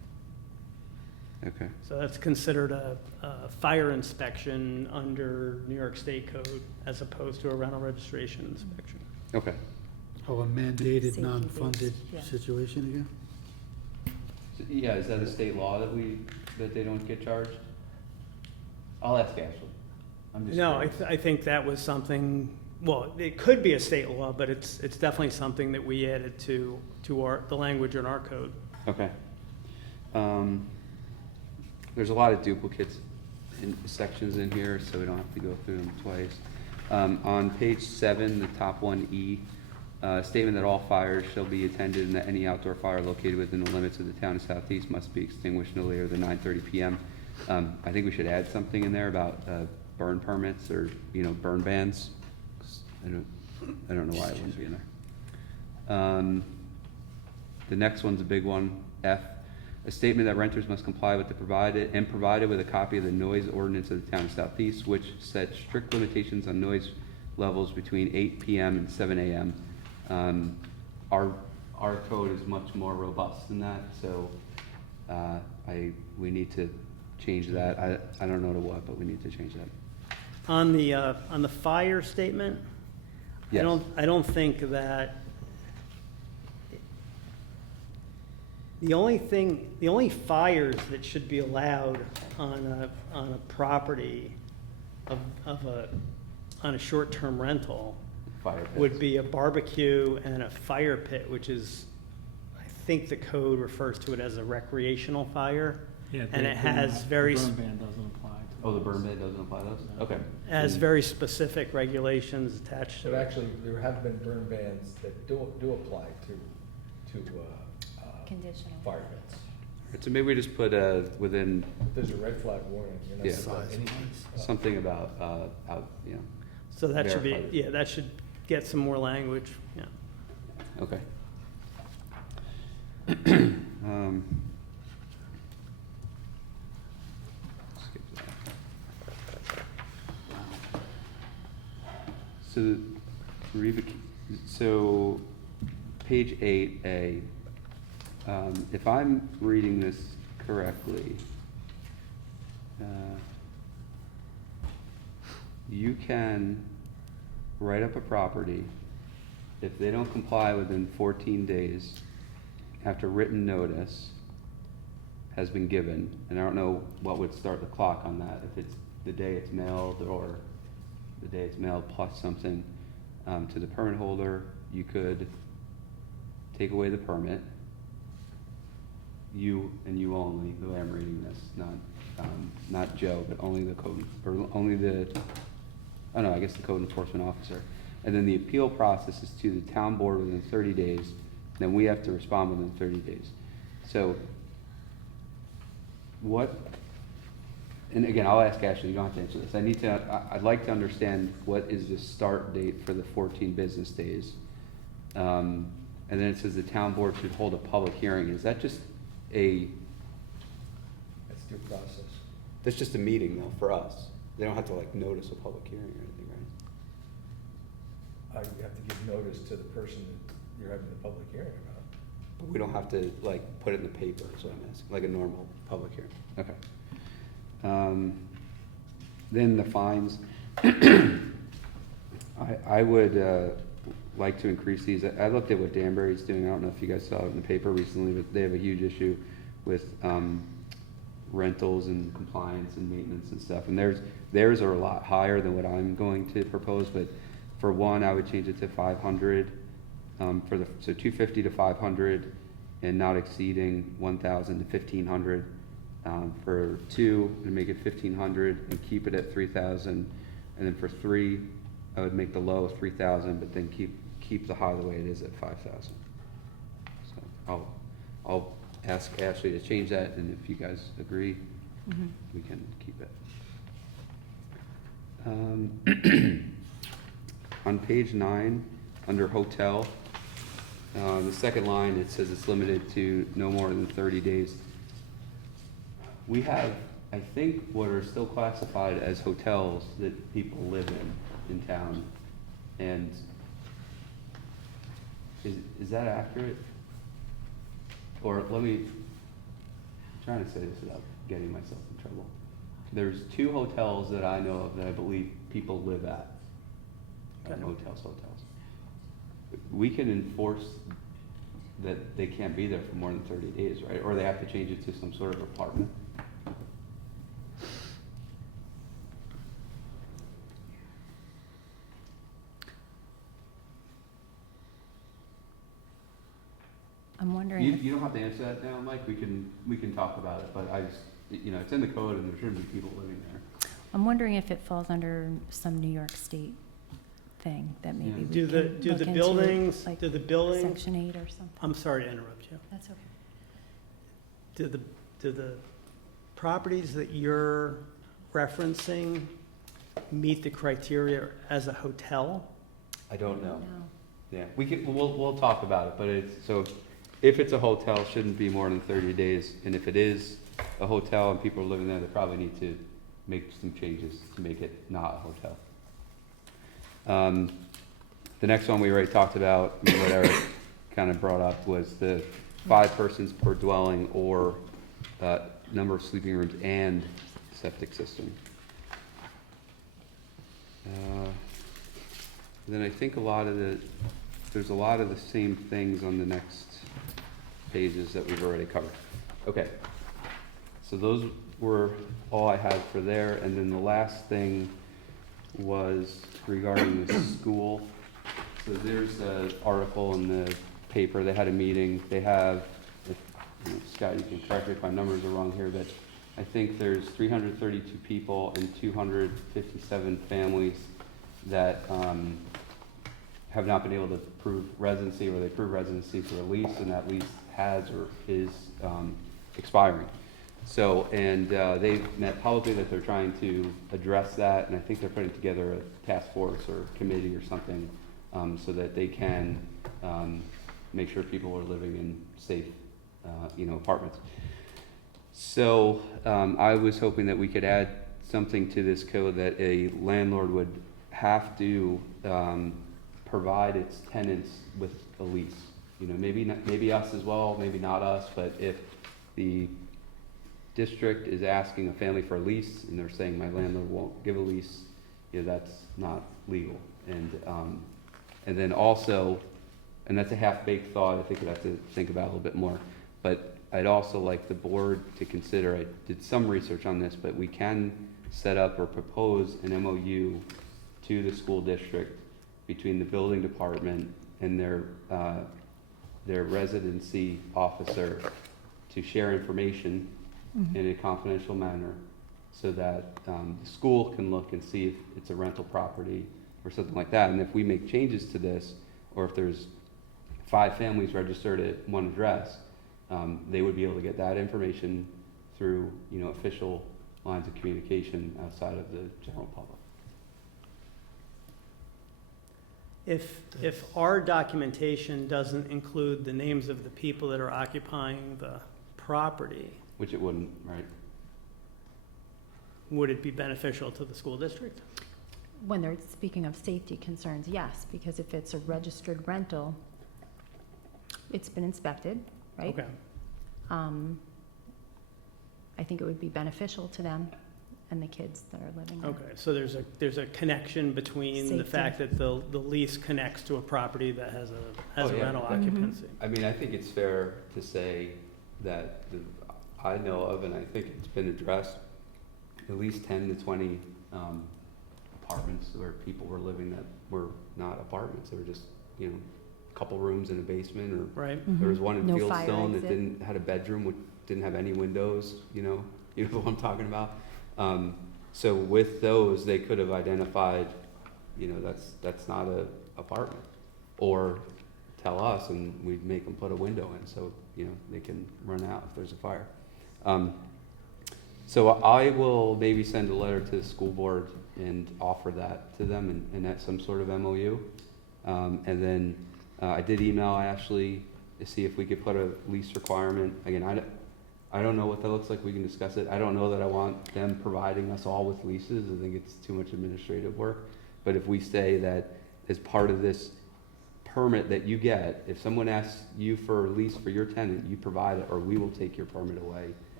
Okay, So that's considered a fire inspection under New York State code as opposed to a rental registration inspection. okay. Oh, a mandated, Safety-based, non-funded yeah. situation again? So, yeah, is that a state law that that they don't get charged? I'll ask Ashley. I'm just No, curious. I think that was something, well, it could be a state law, but it's definitely something that we added to the language in our code. Okay. There's a lot of duplicates in sections in here, so we don't have to go through them twice. On page 7, the top 1E, statement that all fires shall be attended and that any outdoor fire located within the limits of the town of Southeast must be extinguished no later than 9:30 p.m. I think we should add something in there about burn permits or, burn bans. 'Cause I don't know why it wouldn't be in there. The next one's a big one, F. A statement that renters must comply with provided with a copy of the noise ordinance of the town of Southeast, which sets strict limitations on noise levels between 8 p.m. and 7 a.m. Our code is much more robust than that, so we need to change that. I don't know to what, but we need to change that. On the fire statement, Yes. I don't think that, the only fires that should be allowed on a property on a short-term rental Fire pits. would be a barbecue and a fire pit, which is, I think the code refers to it as a recreational fire. Yeah, And it has very The s- burn ban doesn't apply to. Oh, the burn ban doesn't apply to those? Okay. Has very specific regulations attached to But it. actually, there have been burn bans that do apply to Conditional. fire pits. Alright, so maybe we just put within If there's a red flag warning, you're not Yeah. supposed to any. something about So that should be, verified. yeah, that should get some more language, yeah. Okay. Skip that. So, page 8A, if I'm reading this correctly, you can write up a property. If they don't comply within 14 days, after written notice has been given, and I don't know what would start the clock on that, if it's the day it's mailed or the day it's mailed plus something, to the permit holder, you could take away the permit. You and you only, the way I'm reading this, not Joe, but only the code, or only the, oh no, I guess the code enforcement officer. And then the appeal process is to the town board within 30 days, then we have to respond within 30 days. So, and again, I'll ask Ashley, you don't have to answer this. I'd like to understand what is the start date for the 14 business days. And then it says the town board should hold a public hearing. Is that just That's due process. that's just a meeting though, for us? They don't have to notice a public hearing or anything, right? You have to give notice to the person that you're having the public hearing about. But we don't have to put it in the paper, is what I'm asking, like a normal public hearing. Okay. Then the fines. I would like to increase these. I looked at what Danbury's doing. I don't know if you guys saw it in the paper recently, but they have a huge issue with rentals and compliance and maintenance and stuff. And theirs are a lot higher than what I'm going to propose, but for one, I would change it to 500, so 250 to 500 and not exceeding 1,000 to 1,500. For 2, I'd make it 1,500 and keep it at 3,000. And then for 3, I would make the low 3,000, but then keep the high the way it is at 5,000. So I'll ask Ashley to change that, and if you guys agree, we can keep it. On page 9, under hotel, the second line, it says it's limited to no more than 30 days. We have, I think, what are still classified as hotels that people live in town. And is that accurate? Or let me trying to say this without getting myself in trouble. There's 2 hotels that I know of that I believe people live at. Okay. Hotels. We can enforce that they can't be there for more than 30 days, right? Or they have to change it to some sort of apartment. I'm wondering, You don't have to answer that now, Mike, we can talk about it, but I just, it's in the code and there shouldn't be people living there. I'm wondering if it falls under some New York State thing that maybe we Do can the, look do the into, buildings, like do the buildings, Section 8 or something. I'm sorry to interrupt you. That's okay. Do the properties that you're referencing meet the criteria as a hotel? I don't know. No. Yeah, we'll talk about it, but if it's a hotel, it shouldn't be more than 30 days. And if it is a hotel and people are living there, they probably need to make some changes to make it not a hotel. The next one we already talked about, what Eric kind of brought up, was the 5 persons per dwelling or number of sleeping rooms and septic system. Then I think there's a lot of the same things on the next pages that we've already covered. Okay, so those were all I had for there, and then the last thing was regarding the school. So there's an article in the paper, they had a meeting, they have, Scott, you can correct me if my numbers are wrong here, but I think there's 332 people and 257 families that have not been able to prove residency, or they prove residency for a lease, and that lease has or is expiring. So, and they've met publicly that they're trying to address that, and I think they're putting together a task force or committee or something so that they can make sure people are living in safe, apartments. So I was hoping that we could add something to this code that a landlord would have to provide its tenants with a lease. Maybe us as well, maybe not us, but if the district is asking a family for a lease and they're saying my landlord won't give a lease, that's not legal. And then also, and that's a half-baked thought, I think we'd have to think about it a little bit more, but I'd also like the board to consider, I did some research on this, but we can set up or propose an MOU to the school district between the building department and their residency officer to share information in a confidential manner so that the school can look and see if it's a rental property or something like that. And if we make changes to this, or if there's 5 families registered at one address, they would be able to get that information through, official lines of communication outside of the general public. If our documentation doesn't include the names of the people that are occupying the property, Which it wouldn't, right? would it be beneficial to the school district? When they're speaking of safety concerns, yes, because if it's a registered rental, it's been inspected, right? Okay. I think it would be beneficial to them and the kids that are living there. Okay, so there's a connection between the Safety. fact that the lease connects to a property that has a Oh, yeah. rental Mhm. occupancy. I mean, I think it's fair to say that I know of, and I think it's been addressed, at least 10 to 20 apartments where people were living that were not apartments. They were just, a couple rooms in a basement, or Right? there was one in No fire Fieldstone that exit. had a bedroom which didn't have any windows, you know what I'm talking about? So with those, they could have identified, that's not a apartment. Or tell us and we'd make them put a window in so, they can run out if there's a fire. So I will maybe send a letter to the school board and offer that to them and that's some sort of MOU. And then I did email Ashley to see if we could put a lease requirement. Again, I don't know what that looks like. We can discuss it. I don't know that I want them providing us all with leases. I think it's too much administrative work. But if we say that as part of this permit that you get, if someone asks you for a lease for your tenant, you provide it, or we will take your permit away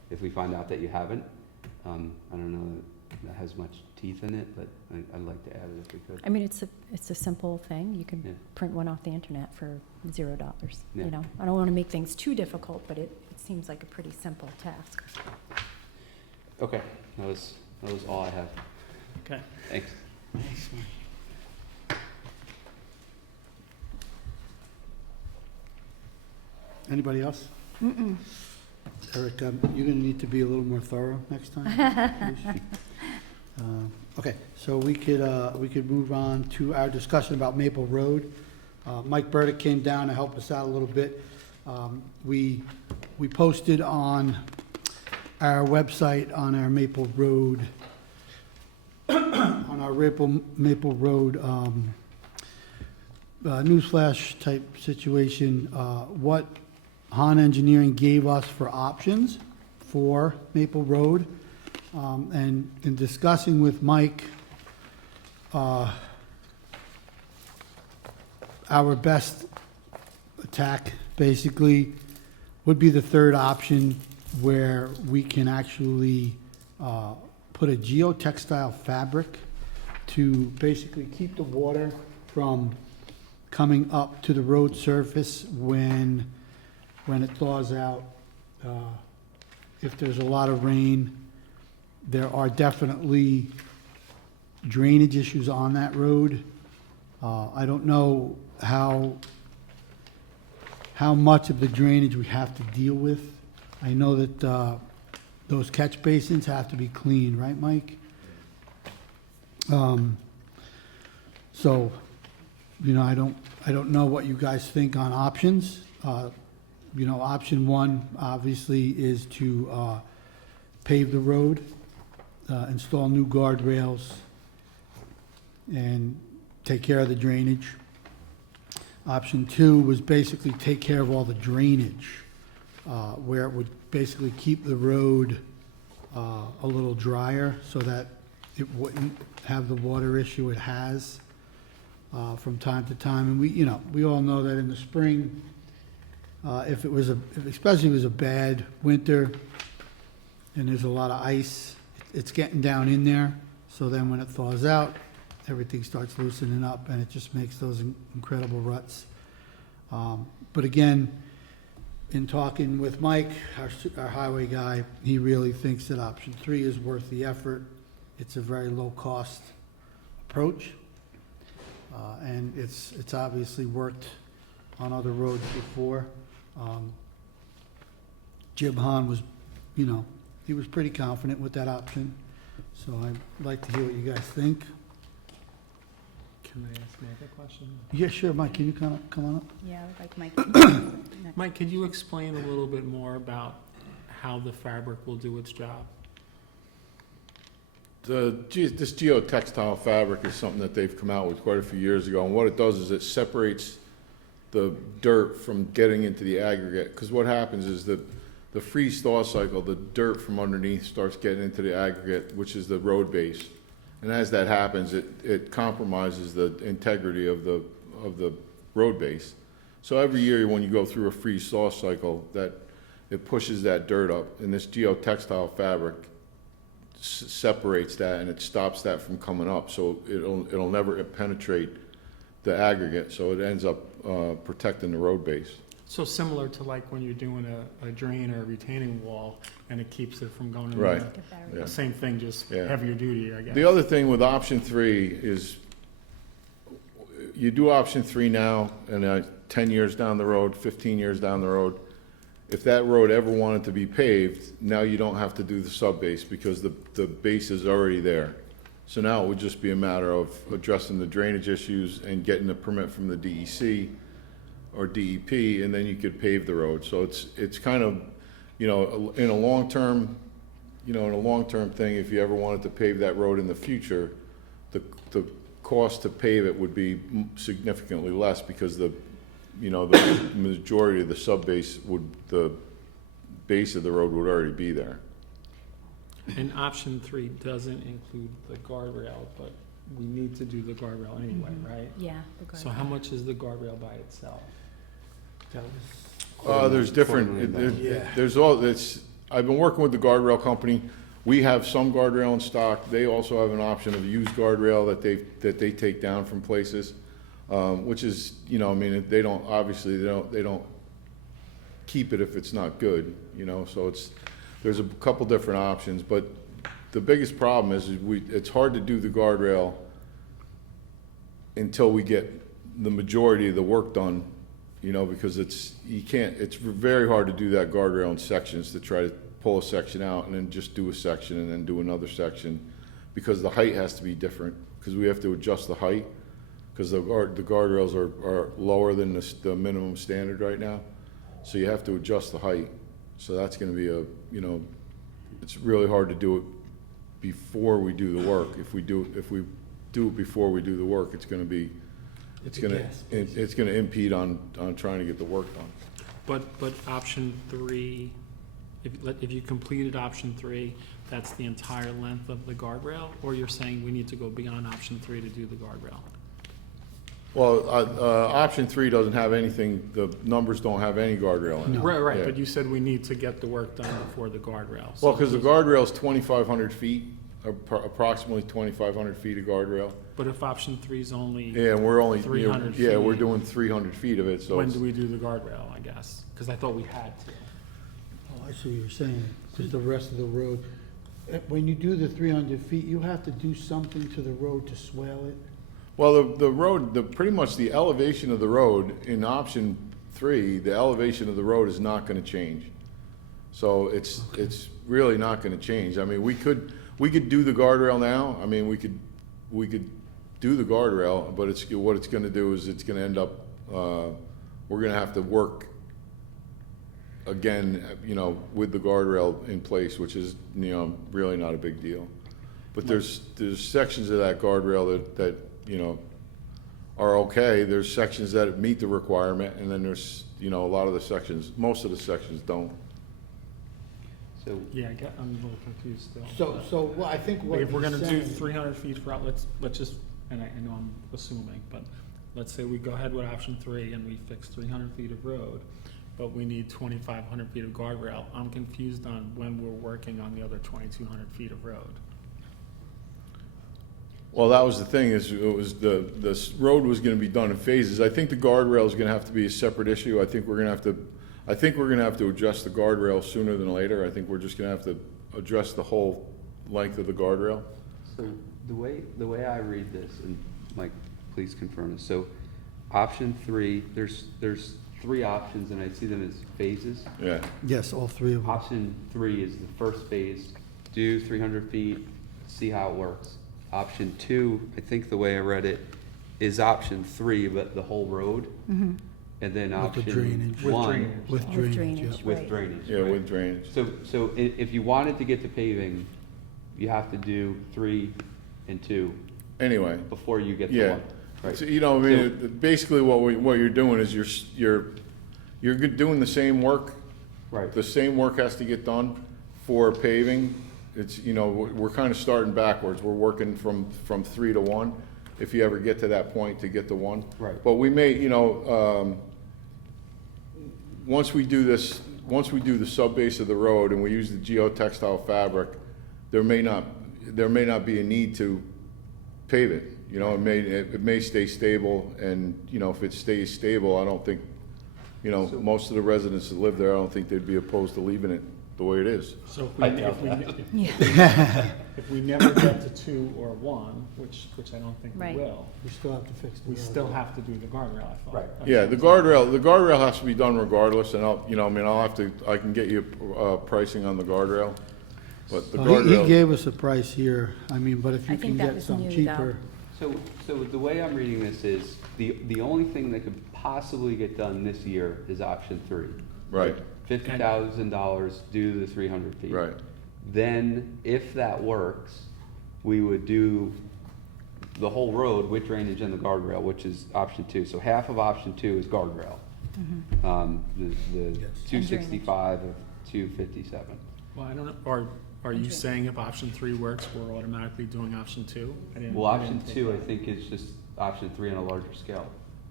if we find out that you haven't, I don't know that has much teeth in it, but I'd like to add it if we could. I mean, it's a simple thing. You Yeah. can print one off the internet for $0, Yeah. you know? I don't want to make things too difficult, but it seems like a pretty simple task. Okay, that was all I have. Okay. Thanks. Anybody else? Mm-mm. Eric, you're gonna need to be a little more thorough next time. please. Okay, so we could move on to our discussion about Maple Road. Mike Burdick came down to help us out a little bit. We posted on our website, on our Maple Road, on our Maple Road newsflash type situation, what Han Engineering gave us for options for Maple Road. And in discussing with Mike, our best attack basically would be the third option, where we can actually put a geotextile fabric to basically keep the water from coming up to the road surface when it thaws out. If there's a lot of rain, there are definitely drainage issues on that road. I don't know how much of the drainage we have to deal with. I know that those catch basins have to be cleaned, right, Mike? So, you know, I don't know what you guys think on options. You know, option one obviously is to pave the road, install new guardrails, and take care of the drainage. Option two was basically take care of all the drainage, where it would basically keep the road a little drier so that it wouldn't have the water issue it has from time to time. And we all know that in the spring, especially if it was a bad winter and there's a lot of ice, it's getting down in there. So then when it thaws out, everything starts loosening up, and it just makes those incredible ruts. But again, in talking with Mike, our highway guy, he really thinks that option three is worth the effort. It's a very low-cost approach, and it's obviously worked on other roads before. Jim Hahn was, he was pretty confident with that option. So I'd like to hear what you guys think. Can I ask Mike a question? Yeah, sure, Mike, can you come on up? Yeah, I would like Mike. Mike, could you explain a little bit more about how the fabric will do its job? This geotextile fabric is something that they've come out with quite a few years ago, and what it does is it separates the dirt from getting into the aggregate, because what happens is that the freeze-thaw cycle, the dirt from underneath starts getting into the aggregate, which is the road base. And as that happens, it compromises the integrity of the road base. So every year when you go through a freeze-thaw cycle, that it pushes that dirt up, and this geotextile fabric separates that, and it stops that from coming up. So it'll never penetrate the aggregate, so it ends up protecting the road base. So similar to like when you're doing a drain or a retaining wall, and it keeps it from going in Right. there. Yeah. Same thing, just Yeah. heavier duty, I guess. The other thing with option three is you do option three now, and 10 years down the road, 15 years down the road, if that road ever wanted to be paved, now you don't have to do the sub-base because the base is already there. So now it would just be a matter of addressing the drainage issues and getting the permit from the DEC or DEP, and then you could pave the road. So it's kind of, in a long-term thing, if you ever wanted to pave that road in the future, the cost to pave it would be significantly less because the majority of the sub-base the base of the road would already be there. And option three doesn't include the guardrail, but we need to do the guardrail anyway, right? Yeah. the So how much is the guardrail by itself? That was, There's different, Yeah. there's all, it's, I've been working with the guardrail company. We have some guardrail in stock. They also have an option of used guardrail that they take down from places, which is, you know, I mean, they don't, obviously, they don't keep it if it's not good, you know, so there's a couple different options, but the biggest problem is it's hard to do the guardrail until we get the majority of the work done, you know, because it's very hard to do that guardrail in sections, to try to pull a section out and then just do a section and then do another section, because the height has to be different, because we have to adjust the height, because the guardrails are lower than the minimum standard right now, so you have to adjust the height. So that's gonna be it's really hard to do it before we do the work. If we do it before we do the work, it's gonna impede on trying to get the work done. But option 3, if you completed option 3, that's the entire length of the guardrail, or you're saying we need to go beyond option 3 to do the guardrail? Well, option 3 doesn't have anything, the numbers don't have any guardrail in it. Right, Yeah. but you said we need to get the work done before the guardrail. Well, because the guardrail is 2,500 feet, approximately 2,500 feet of guardrail. But if option 3 is only, Yeah, and we're only, 300 yeah, we're feet. doing 300 feet of it, so when it's, do we do the guardrail, I guess? Because I thought we had to. Oh, I see what you're saying, because the rest of the road, when you do the 300 feet, you have to do something to the road to swale it? well, the road, pretty much the elevation of the road in option 3, the elevation of the road is not gonna change. So it's really not gonna change. I mean, we could do the guardrail now. I mean, we could do the guardrail, but what it's gonna do is it's gonna end up, we're gonna have to work again, you know, with the guardrail in place, which is, you know, really not a big deal. But there's sections of that guardrail that, you know, are okay. There's sections that meet the requirement, and then there's, you know, a lot of the sections, most of the sections don't. So, Yeah, I'm a little confused still. So, well, I think what Like if we're he's gonna do saying- 300 feet for, let's just, and I know I'm assuming, but let's say we go ahead with option 3 and we fix 300 feet of road, but we need 2,500 feet of guardrail. I'm confused on when we're working on the other 2,200 feet of road. Well, that was the thing, is it was this road was gonna be done in phases. I think the guardrail is gonna have to be a separate issue. I think we're gonna have to adjust the guardrail sooner than later. I think we're just gonna have to address the whole length of the guardrail. so the way I read this, and Mike, please confirm this. So option 3, there's 3 options, and I see them as phases. Yeah, Yes, all three of them. Option 3 is the first phase, do 300 feet, see how it works. Option 2, I think the way I read it, is option 3, but the whole road. And then With the option drainage. 1 With With drainage, drainage. yeah. with Right. drainage. yeah, right? with drainage. So if you wanted to get to paving, you have to do 3 and 2 Anyway, before you get to yeah. 1. Right. So, you know, I mean, basically what you're doing is you're doing the same work. Right. The same work has to get done for paving. It's, you know, we're kind of starting backwards. We're working from 3 to 1, if you ever get to that point to get to 1. Right. But we may, you know, once we do the subbase of the road and we use the geotextile fabric, there may not be a need to pave it. You know, it may stay stable, and, you know, if it stays stable, I don't think, you know, most of the residents that live there, I don't think they'd be opposed to leaving it the way it is. So Yeah. if we never get to 2 or 1, which I don't think we Right. will, We still have to fix the we road. still have to do the guardrail, I thought. Right. Yeah, the guardrail has to be done regardless, and I can get you, pricing on the guardrail, but the Well, he guardrail. gave us a price here, I mean, but if I you think can that get was some new, cheaper. So the way I'm reading this is, the only thing that could possibly get done this year is option 3. Right, $50,000, do the 300 feet. right. Then, if that works, we would do the whole road with drainage and the guardrail, which is option 2. So half of option 2 is guardrail. The 265 of 257. Well, I don't know, are you saying if option 3 works, we're automatically doing option 2? Well, option 2, I think, is just option 3 on a larger scale.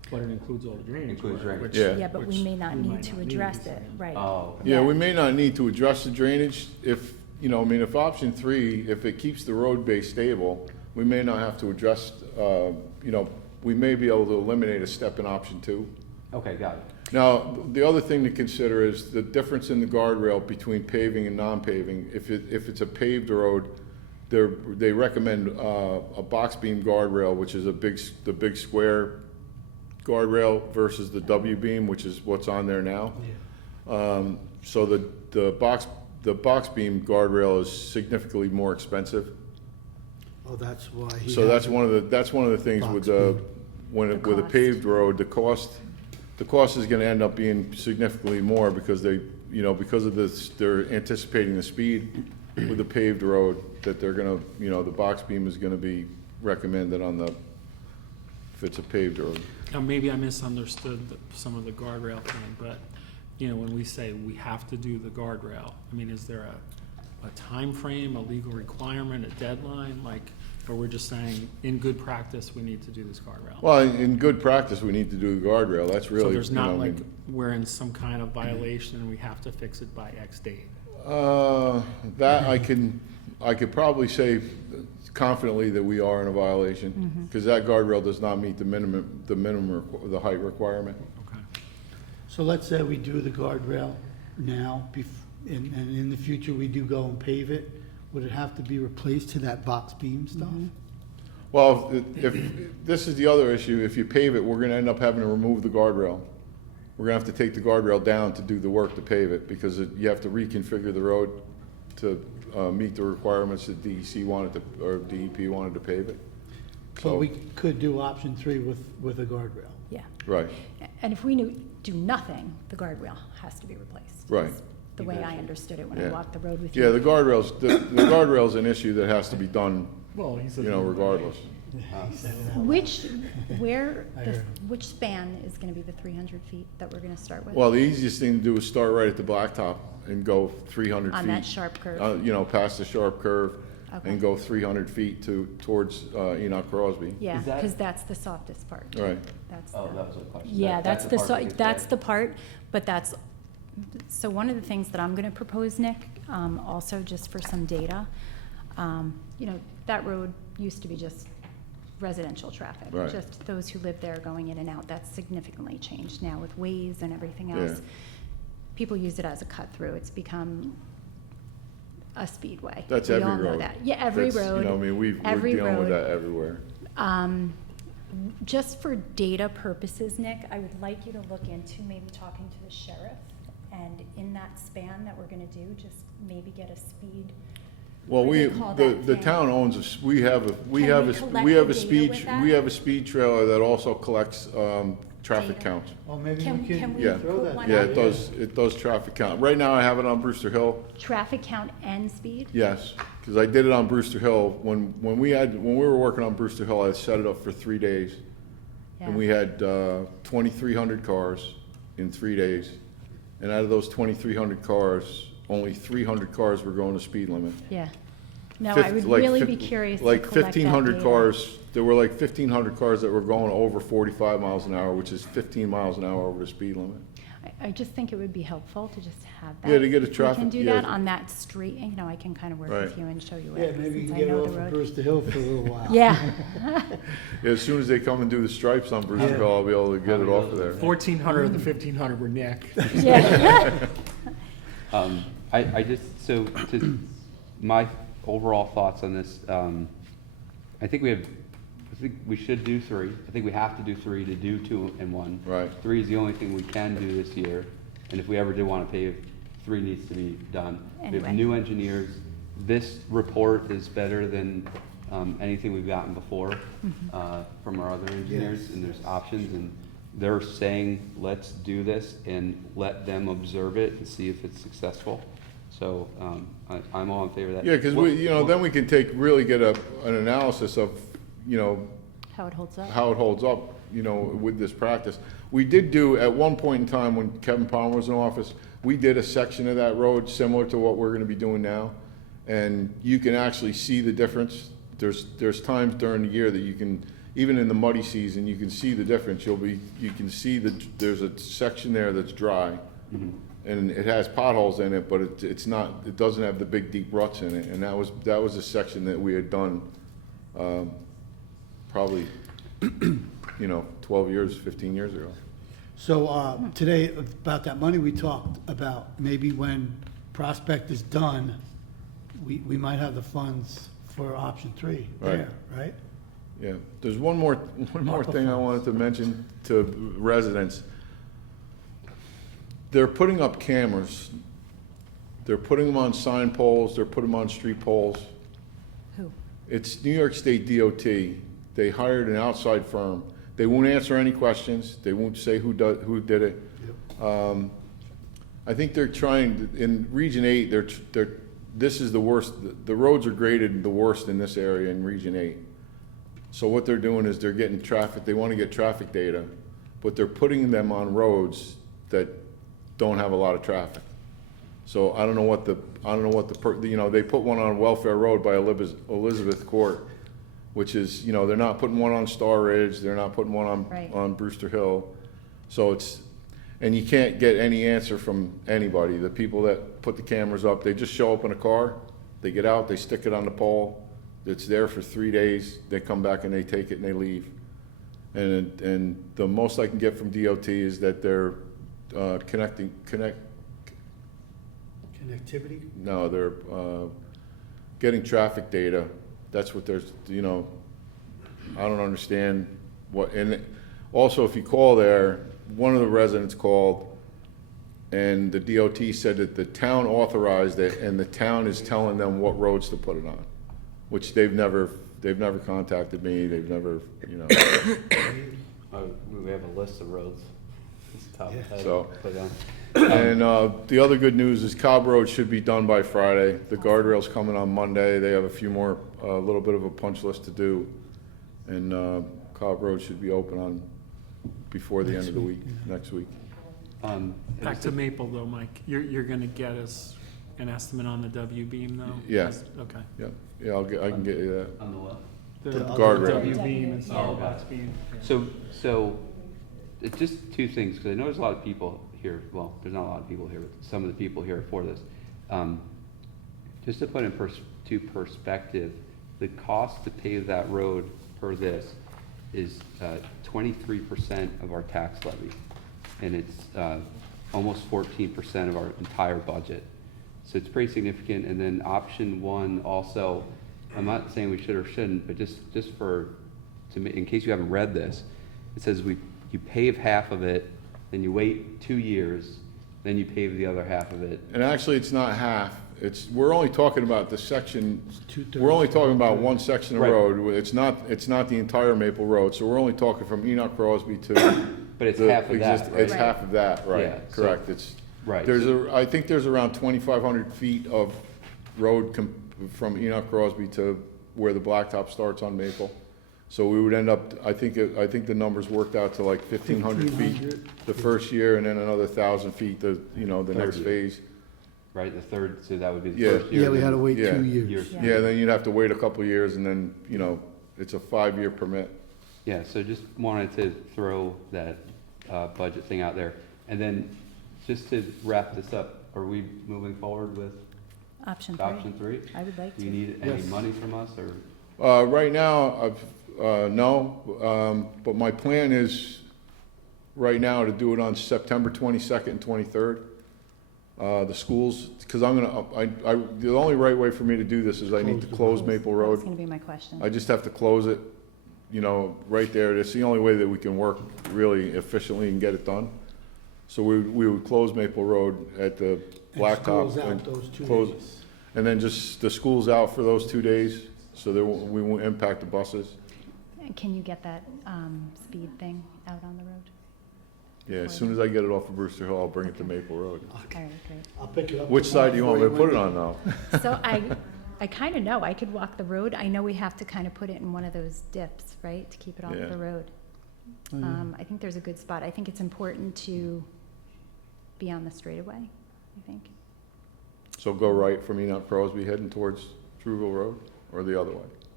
But it includes all the drainage. Includes work, drainage. which- Yeah. Yeah, but we which may not we need might to not address need, it, so- right? Oh, Yeah, we Yeah. may not need to address the drainage if, you know, I mean, if option three, if it keeps the road base stable, we may not have to address, you know, we may be able to eliminate a step in option two. okay, got it. Now, the other thing to consider is the difference in the guardrail between paving and non-paving. If it's a paved road, they recommend a box beam guardrail, which is the big square guardrail versus the W beam, which is what's on there now. So the box beam guardrail is significantly more expensive. Oh, that's why he So has that's it. one of the things with Box beam. with a paved road, the cost is gonna end up being significantly more because because of this, they're anticipating the speed with the paved road, that they're gonna, the box beam is gonna be recommended if it's a paved road. Now, maybe I misunderstood some of the guardrail thing, but, when we say we have to do the guardrail, I mean, is there a time frame, a legal requirement, a deadline, or we're just saying, in good practice, we need to do this guardrail? Well, in good practice, we need to do the guardrail, that's really. So there's not I like, mean, we're in some kind of violation and we have to fix it by X date? That I could probably say confidently that we are in a violation, because that guardrail does not meet the height requirement. Okay. So let's say we do the guardrail now, and in the future, we do go and pave it. Would it have to be replaced to that box beam stuff? Well, if, this is the other issue, if you pave it, we're gonna end up having to remove the guardrail. We're gonna have to take the guardrail down to do the work to pave it, because you have to reconfigure the road to meet the requirements that DEC or DEP wanted to pave it. So we could do option three with a guardrail. Yeah. Right, And if we do nothing, the guardrail has to be replaced. Right. Is the way I understood it when I Yeah. walked the road with you. yeah, the guardrail's an issue that has to be done, Well, he said. regardless. Which I heard him. which span is gonna be the 300 feet that we're gonna start with? Well, the easiest thing to do is start right at the blacktop and go 300 feet. On that sharp curve? Past the sharp curve, Okay. and go 300 feet towards Enoch Crosby. Yeah, Is that- because that's the softest part. Right. That's Oh, the- that was a question. Yeah, that's the, part that gets that's added. the part, but so one of the things that I'm gonna propose, Nick, also just for some data, that road used to be just residential traffic. Right. Just those who live there going in and out. That's significantly changed now with Waze and everything else. Yeah. People use it as a cut-through. It's become a speedway. That's We every all know road. that. Yeah, every That's, road. we're every dealing with road. that everywhere. Just for data purposes, Nick, I would like you to look into maybe talking to the sheriff, and in that span that we're gonna do, just maybe get a speed. Well, What do they call that the thing? town owns we have a Can we collect the data with that? we have a speed trailer that also collects, traffic Data. counts. Well, maybe Can we we Yeah. throw put that. one Yeah, out? it does traffic count. Right now, I have it on Brewster Hill. Traffic count and speed? Yes, because I did it on Brewster Hill. When we were working on Brewster Hill, I set it up for 3 days. And Yeah. we had 2,300 cars in 3 days. And out of those 2,300 cars, only 300 cars were going the speed limit. Yeah. No, I would really be curious to collect that 1,500 data. cars, there were like 1,500 cars that were going over 45 miles an hour, which is 15 miles an hour over the speed limit. I just think it would be helpful to just have that. Yeah, to get a We traffic- can do yeah. that on that street, I can kind of work with Right. you and show you Yeah, it, maybe you since can I get it know off the of road. Brewster Hill for a little while. Yeah. As soon as they come and do the stripes on Brewster Yeah. Hill, I'll be able to get it off of there. 1,400 of the 1,500 were Nick. Yeah. My overall thoughts on this, I think we should do 3. I think we have to do 3 to do 2 and 1. Right. 3 is the only thing we can do this year, and if we ever do want to pave, 3 needs to be done. We Anyway. have new engineers. This report is better than anything we've gotten before from our other engineers, and there's options, and they're saying, let's do this and let them observe it and see if it's successful. So I'm all in favor of that. Yeah, because then we can really get an analysis of, How it holds up. how it holds up, with this practice. We did do, at one point in time, when Kevin Palmer was in office, we did a section of that road similar to what we're gonna be doing now. And you can actually see the difference. There's times during the year that you even in the muddy season, you can see the difference. You can see there's a section there that's dry, and it has potholes in it, but it's not, it doesn't have the big deep ruts in it. And that was a section that we had done, probably, 12 years, 15 years ago. So, today, about that money we talked about, maybe when Prospect is done, we might have the funds for option 3 there, right? Yeah, there's one more thing I wanted to mention to residents. They're putting up cameras. They're putting them on sign poles, they're putting them on street poles. Who? It's New York State DOT. They hired an outside firm. They won't answer any questions. They won't say who did it. I think they're trying, in Region 8, this is the worst, the roads are graded the worst in this area in Region 8. So what they're doing is they're getting traffic, they want to get traffic data, but they're putting them on roads that don't have a lot of traffic. So I don't know what they put one on Welfare Road by Elizabeth Court, which is, they're not putting one on Star Ridge, they're not putting one Right. on Brewster Hill. So and you can't get any answer from anybody. The people that put the cameras up, they just show up in a car, they get out, they stick it on the pole, it's there for 3 days, they come back and they take it and they leave. And the most I can get from DOT is that they're Connectivity? No, they're getting traffic data. That's what there's, I don't understand what, and also if you call there, one of the residents called and the DOT said that the town authorized it and the town is telling them what roads to put it on, which they've never contacted me, they've never, We have a list of roads. It's top head, So- put on. And the other good news is Cobb Road should be done by Friday. The guardrail's coming on Monday. They have a few more, a little bit of a punch list to do. And Cobb Road should be open before the end of the week, next week. Back to Maple though, Mike, you're gonna get us an estimate on the W beam though? Yeah. Okay. Yeah, I can get you that. On the left. The guardrail. W beam and solid box beam. So, it's just two things, because I know there's a lot of people here, well, there's not a lot of people here, but some of the people here for this. Just to put in perspective, the cost to pave that road per this is 23% of our tax levy, and it's almost 14% of our entire budget. So it's pretty significant. And then option 1 also, I'm not saying we should or shouldn't, but just in case you haven't read this, it says you pave half of it, then you wait 2 years, then you pave the other half of it. And actually, it's not half. We're only talking about the section, Two-thirds. we're only talking about one section of Right. road. It's not the entire Maple Road. So we're only talking from Enoch Crosby to. But it's the half of that, right? It's half of that, Yeah, right, so- correct. It's, Right. I think there's around 2,500 feet of road from Enoch Crosby to where the blacktop starts on Maple. So we would end up, I think the numbers worked out to like 1,500 feet 1,500. the first year, and then another 1,000 feet the next year. phase. Right, the third, so that would be the Yeah. first year. Yeah, we had to wait Yeah. 2 years. Years. Yeah. Yeah, then you'd have to wait a couple of years, and then, it's a 5-year permit. Yeah, so just wanted to throw that budget thing out there. And then, just to wrap this up, are we moving forward with Option 3? option 3? I would like Do you to. need any Yes. money from us, or? Right now, no, but my plan is, right now, to do it on September 22nd and 23rd. The schools, because the only right way for me to do this is I need to close Maple That was Road. going to be my question. I just have to close it, right there. That's the only way that we can work really efficiently and get it done. So we would close Maple Road at the blacktop. Schools out and those 2 close- days. And then just the school's out for those 2 days, so we won't impact the buses. And can you get that speed thing out on the road? Yeah, as soon as I get it off of Brewster Hill, I'll bring it to Maple Road. All right, great. I'll pick you up. Which side do you want me to put it tomorrow on now? So I kind of know, I could walk the road. I know we have to kind of put it in one of those dips, right, to keep it off Yeah. the road. I think there's a good spot. I think it's important to be on the straightaway, I think. So go right from Enoch Crosby heading towards Trueville Road, or the other way?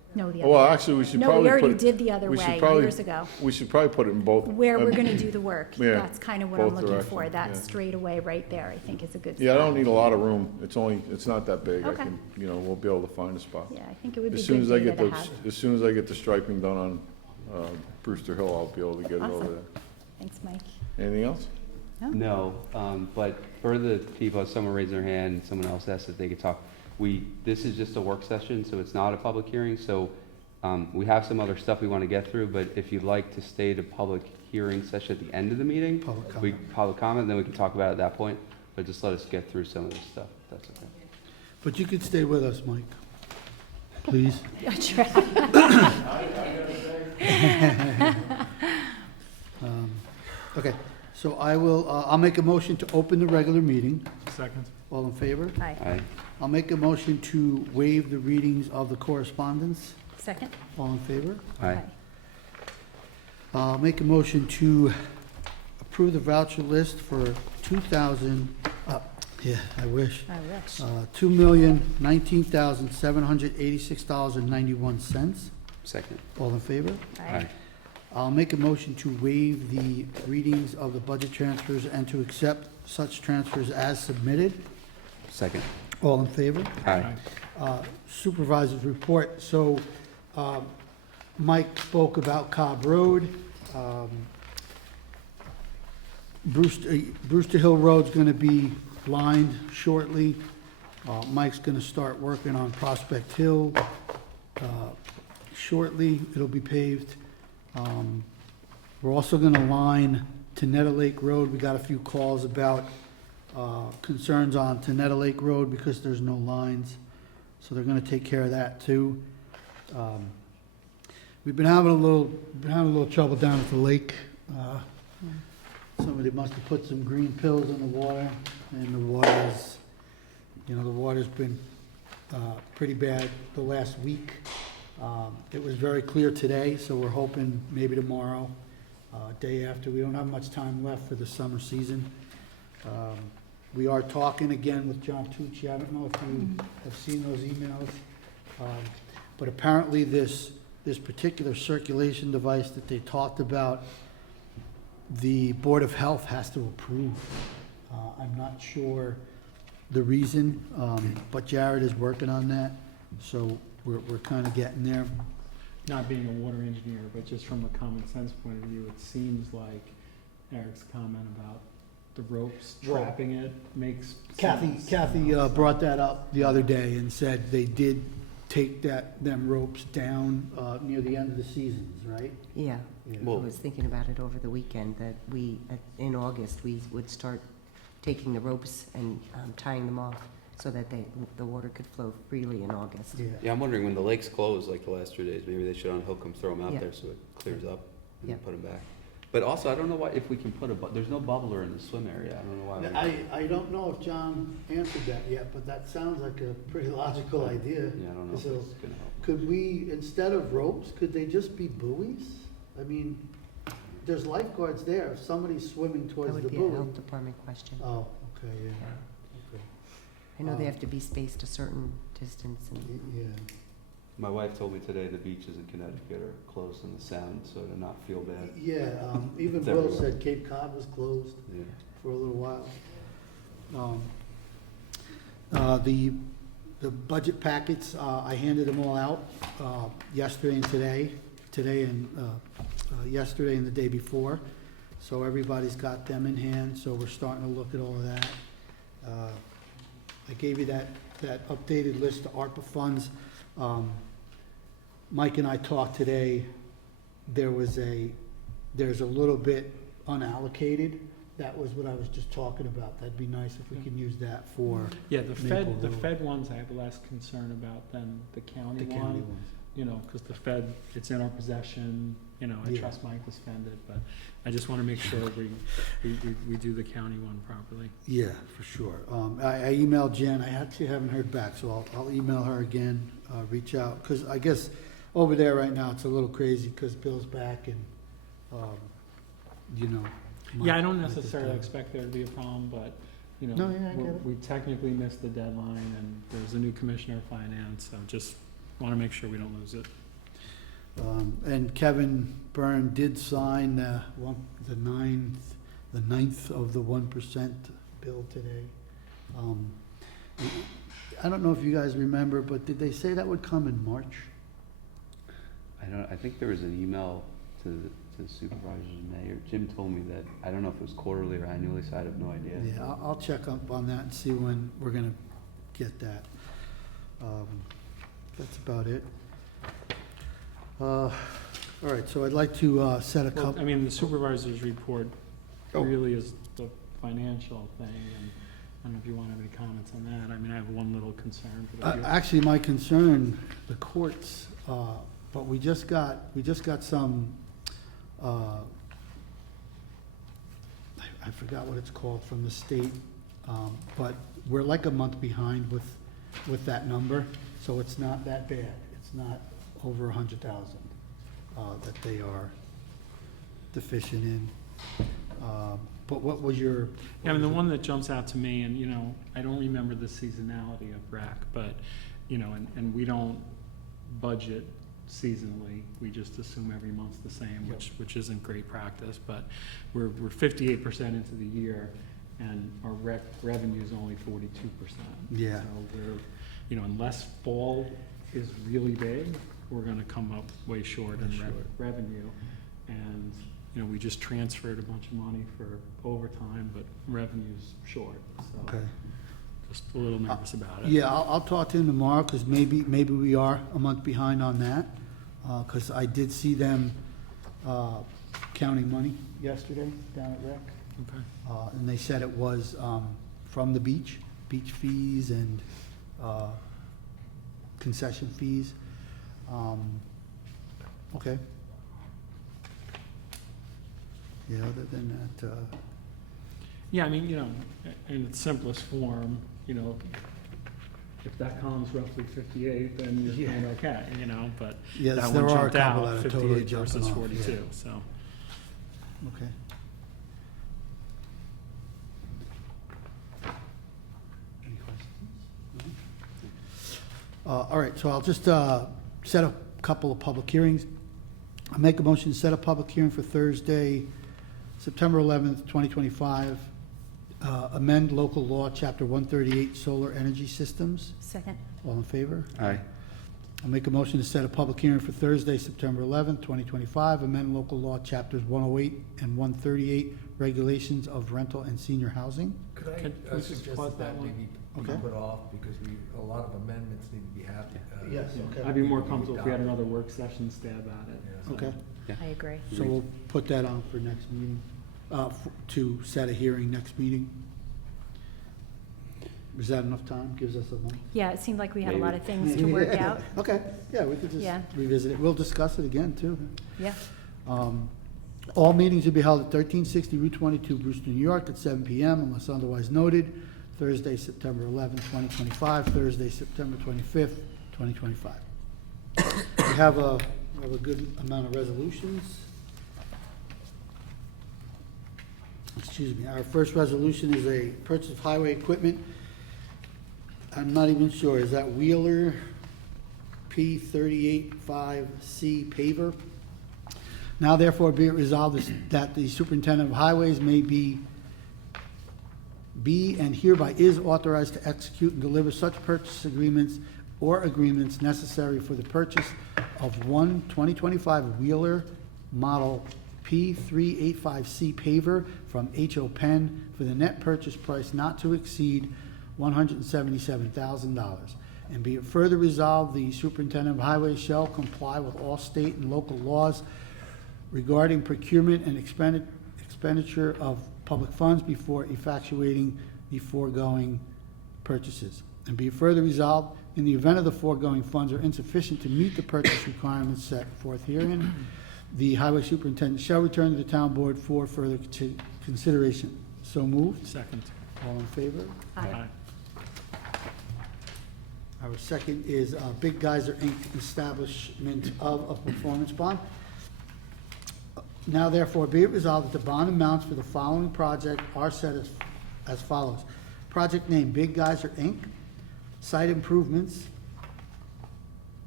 No, the other Well, way. actually, we should No, we probably already put it. did the other we should way probably- years ago. We should probably put it in both. Where we're gonna do the work. Yeah, That's kind of what I'm both looking for. directions, That yeah. straightaway right there, I think is a good spot. Yeah, I don't need a lot of room. It's not that big. I Okay. can, we'll be able to find a spot. Yeah, I think it would be As soon good as I data get to the, have. as soon as I get the striping done on, Brewster Hill, I'll be able to get it over Awesome. there. Thanks, Mike. Anything else? No, but for the people, someone raised their hand, someone else asked if they could talk. This is just a work session, so it's not a public hearing, so we have some other stuff we want to get through, but if you'd like to stay to public hearing session at the end of the meeting, public comment, then we can talk about it at that point, but just let us get through some of this stuff, if that's okay. But you could stay with us, Mike, please. Okay, so I'll make a motion to open the regular meeting. Second. All in favor? Aye. Aye. I'll make a motion to waive the readings of the correspondence. Second? All in favor? Aye. I'll make a motion to approve the voucher list for 2,000, yeah, I wish. I wish. $2,019,786.91. Second. All in favor? Aye. I'll make a motion to waive the readings of the budget transfers and to accept such transfers as submitted. Second. All in favor? Aye. Supervisor's report. So, Mike spoke about Cobb Road. Brewster Hill Road's gonna be lined shortly. Mike's gonna start working on Prospect Hill. Shortly, it'll be paved. We're also gonna line Tenetta Lake Road. We got a few calls about concerns on Tenetta Lake Road because there's no lines. So they're gonna take care of that too. We've been having a little trouble down at the lake. Somebody must have put some green pills in the water, and the water's been pretty bad the last week. It was very clear today, so we're hoping maybe tomorrow, day after. We don't have much time left for the summer season. We are talking again with John Tucci. I don't know if you have seen those emails. But apparently this particular circulation device that they talked about, the Board of Health has to approve. I'm not sure the reason, but Jared is working on that, so we're kind of getting there. Not being a water engineer, but just from a common sense point of view, it seems like Eric's comment about the ropes Well, trapping it makes sense. Kathy brought that up the other day and said they did take them ropes down near the end of the seasons, right? Yeah, Yeah. I was thinking about it over the weekend, that in August, we would start taking the ropes and tying them off so that the water could flow freely in August. Yeah. Yeah, I'm wondering when the lake's closed, like the last 2 days, maybe they should unhook them, throw them out Yeah. there so it clears up and Yeah. put them back. But also, I don't know why, if we can put there's no bubbler in the swim area. I don't know why. I don't know if John answered that yet, but that sounds like a pretty logical idea. Yeah, I don't know if So, it's gonna help. could we, instead of ropes, could they just be buoys? I mean, there's lifeguards there, if somebody's swimming That towards would the be a buoy. health department question. Oh, okay, yeah, okay. I know they have to be spaced a certain distance and, Yeah, My wife told me today the beaches in Connecticut are closed in the Sound, so to not feel bad. yeah, even It's Bill everywhere. said Cape Cod was closed Yeah. for a little while. The budget packets, I handed them all out yesterday and today and yesterday and the day before. So everybody's got them in hand, so we're starting to look at all of that. I gave you that updated list of ARPA funds. Mike and I talked today, there's a little bit unallocated. That was what I was just talking about. That'd be nice if we can use that for Yeah, the Maple the Road. Fed ones I have less concern about than the county the one. county ones. You know, because the Fed, it's in our possession, I Yeah. trust Mike to spend it, but I just want to make sure we do the county one properly. Yeah, for sure. I emailed Jen. I actually haven't heard back, so I'll email her again, reach out. Because I guess over there right now, it's a little crazy because Bill's back and, Yeah, I don't Mike is necessarily down. expect there to be a problem, but, No, yeah, I get it. we technically missed the deadline, and there's a new commissioner of finance, so just want to make sure we don't lose it. And Kevin Byrne did sign the ninth of the 1% bill today. I don't know if you guys remember, but did they say that would come in March? I think there was an email to the supervisors in May, or Jim told me that, I don't know if it was quarterly or annually, so I have no idea. Yeah, I'll check up on that and see when we're gonna get that. That's about it. All right, so I'd like to set a Well, couple. I mean, the supervisor's report Oh. really is the financial thing, and I don't know if you want to have any comments on that. I mean, I have one little concern. But if you- Actually, my concern, the courts, but we just got some, I forgot what it's called from the state, but we're like a month behind with that number, so it's not that bad. It's not over 100,000 that they are deficient in. But what was your? Yeah, I mean, the one that jumps out to me, and, you know, I don't remember the seasonality of rec, but, you know, and we don't budget seasonally. We just assume every month's the same, which isn't great practice, but we're 58% into the year, and our rec revenue is only 42%. Yeah. So we're, you know, unless fall is really big, we're gonna come up way short in revenue. And, you know, we just transferred a bunch of money for overtime, but revenue's short, so Okay. just a little nervous about it. Yeah, I'll talk to him tomorrow, because maybe we are a month behind on that, because I did see them counting money yesterday down at rec. Okay. And they said it was from the beach fees and concession fees. Okay. Yeah, other than that, Yeah, I mean, you know, in its simplest form, you know, if that column's roughly 58, then you're doing okay, you know, but Yes, that there one are a jumped couple out, that are totally 58 jumping versus off, 42, yeah. so. okay. Any questions? No? All right, so I'll just set a couple of public hearings. I'll make a motion to set a public hearing for Thursday, September 11th, 2025. Amend local law, Chapter 138, solar energy systems. Second. All in favor? Aye. I'll make a motion to set a public hearing for Thursday, September 11th, 2025. Amend local law, Chapters 108 and 138, regulations of rental and senior housing. Could Can I we just suggest pause that that one? maybe be Okay. put off, because a lot of amendments need to be happening. Yes, okay. I'd be more comfortable if we had another work session stab at it. Yeah. so. Okay, I agree. so we'll put that on for next meeting, to set a hearing next meeting. Is that enough time? Gives us a month? Yeah, it seemed like we had a lot of Maybe. things to work out. Okay, yeah, we could just Yeah. revisit it. We'll discuss it again, too. Yeah. All meetings will be held at 1360 Route 22, Brewster, New York, at 7 PM unless otherwise noted. Thursday, September 11th, 2025, Thursday, September 25th, 2025. We have a good amount of resolutions. Excuse me. Our first resolution is a purchase of highway equipment. I'm not even sure. Is that Wheeler P385C paver? Now therefore be it resolved that the superintendent of highways may be and hereby is authorized to execute and deliver such purchase agreements or agreements necessary for the purchase of one 2025 Wheeler model P385C paver from H.O. Penn for the net purchase price not to exceed $177,000. And be it further resolved, the superintendent of highways shall comply with all state and local laws regarding procurement and expenditure of public funds before effectuating the foregoing purchases. And be it further resolved, in the event of the foregoing funds are insufficient to meet the purchase requirements set forth herein, the highway superintendent shall return to the town board for further consideration. So moved. Second. All in favor? Aye. Our second is Big Geyser, Inc., establishment of a performance bond. Now therefore be it resolved that the bond amounts for the following project are set as follows. Project name, Big Geyser, Inc., site improvements,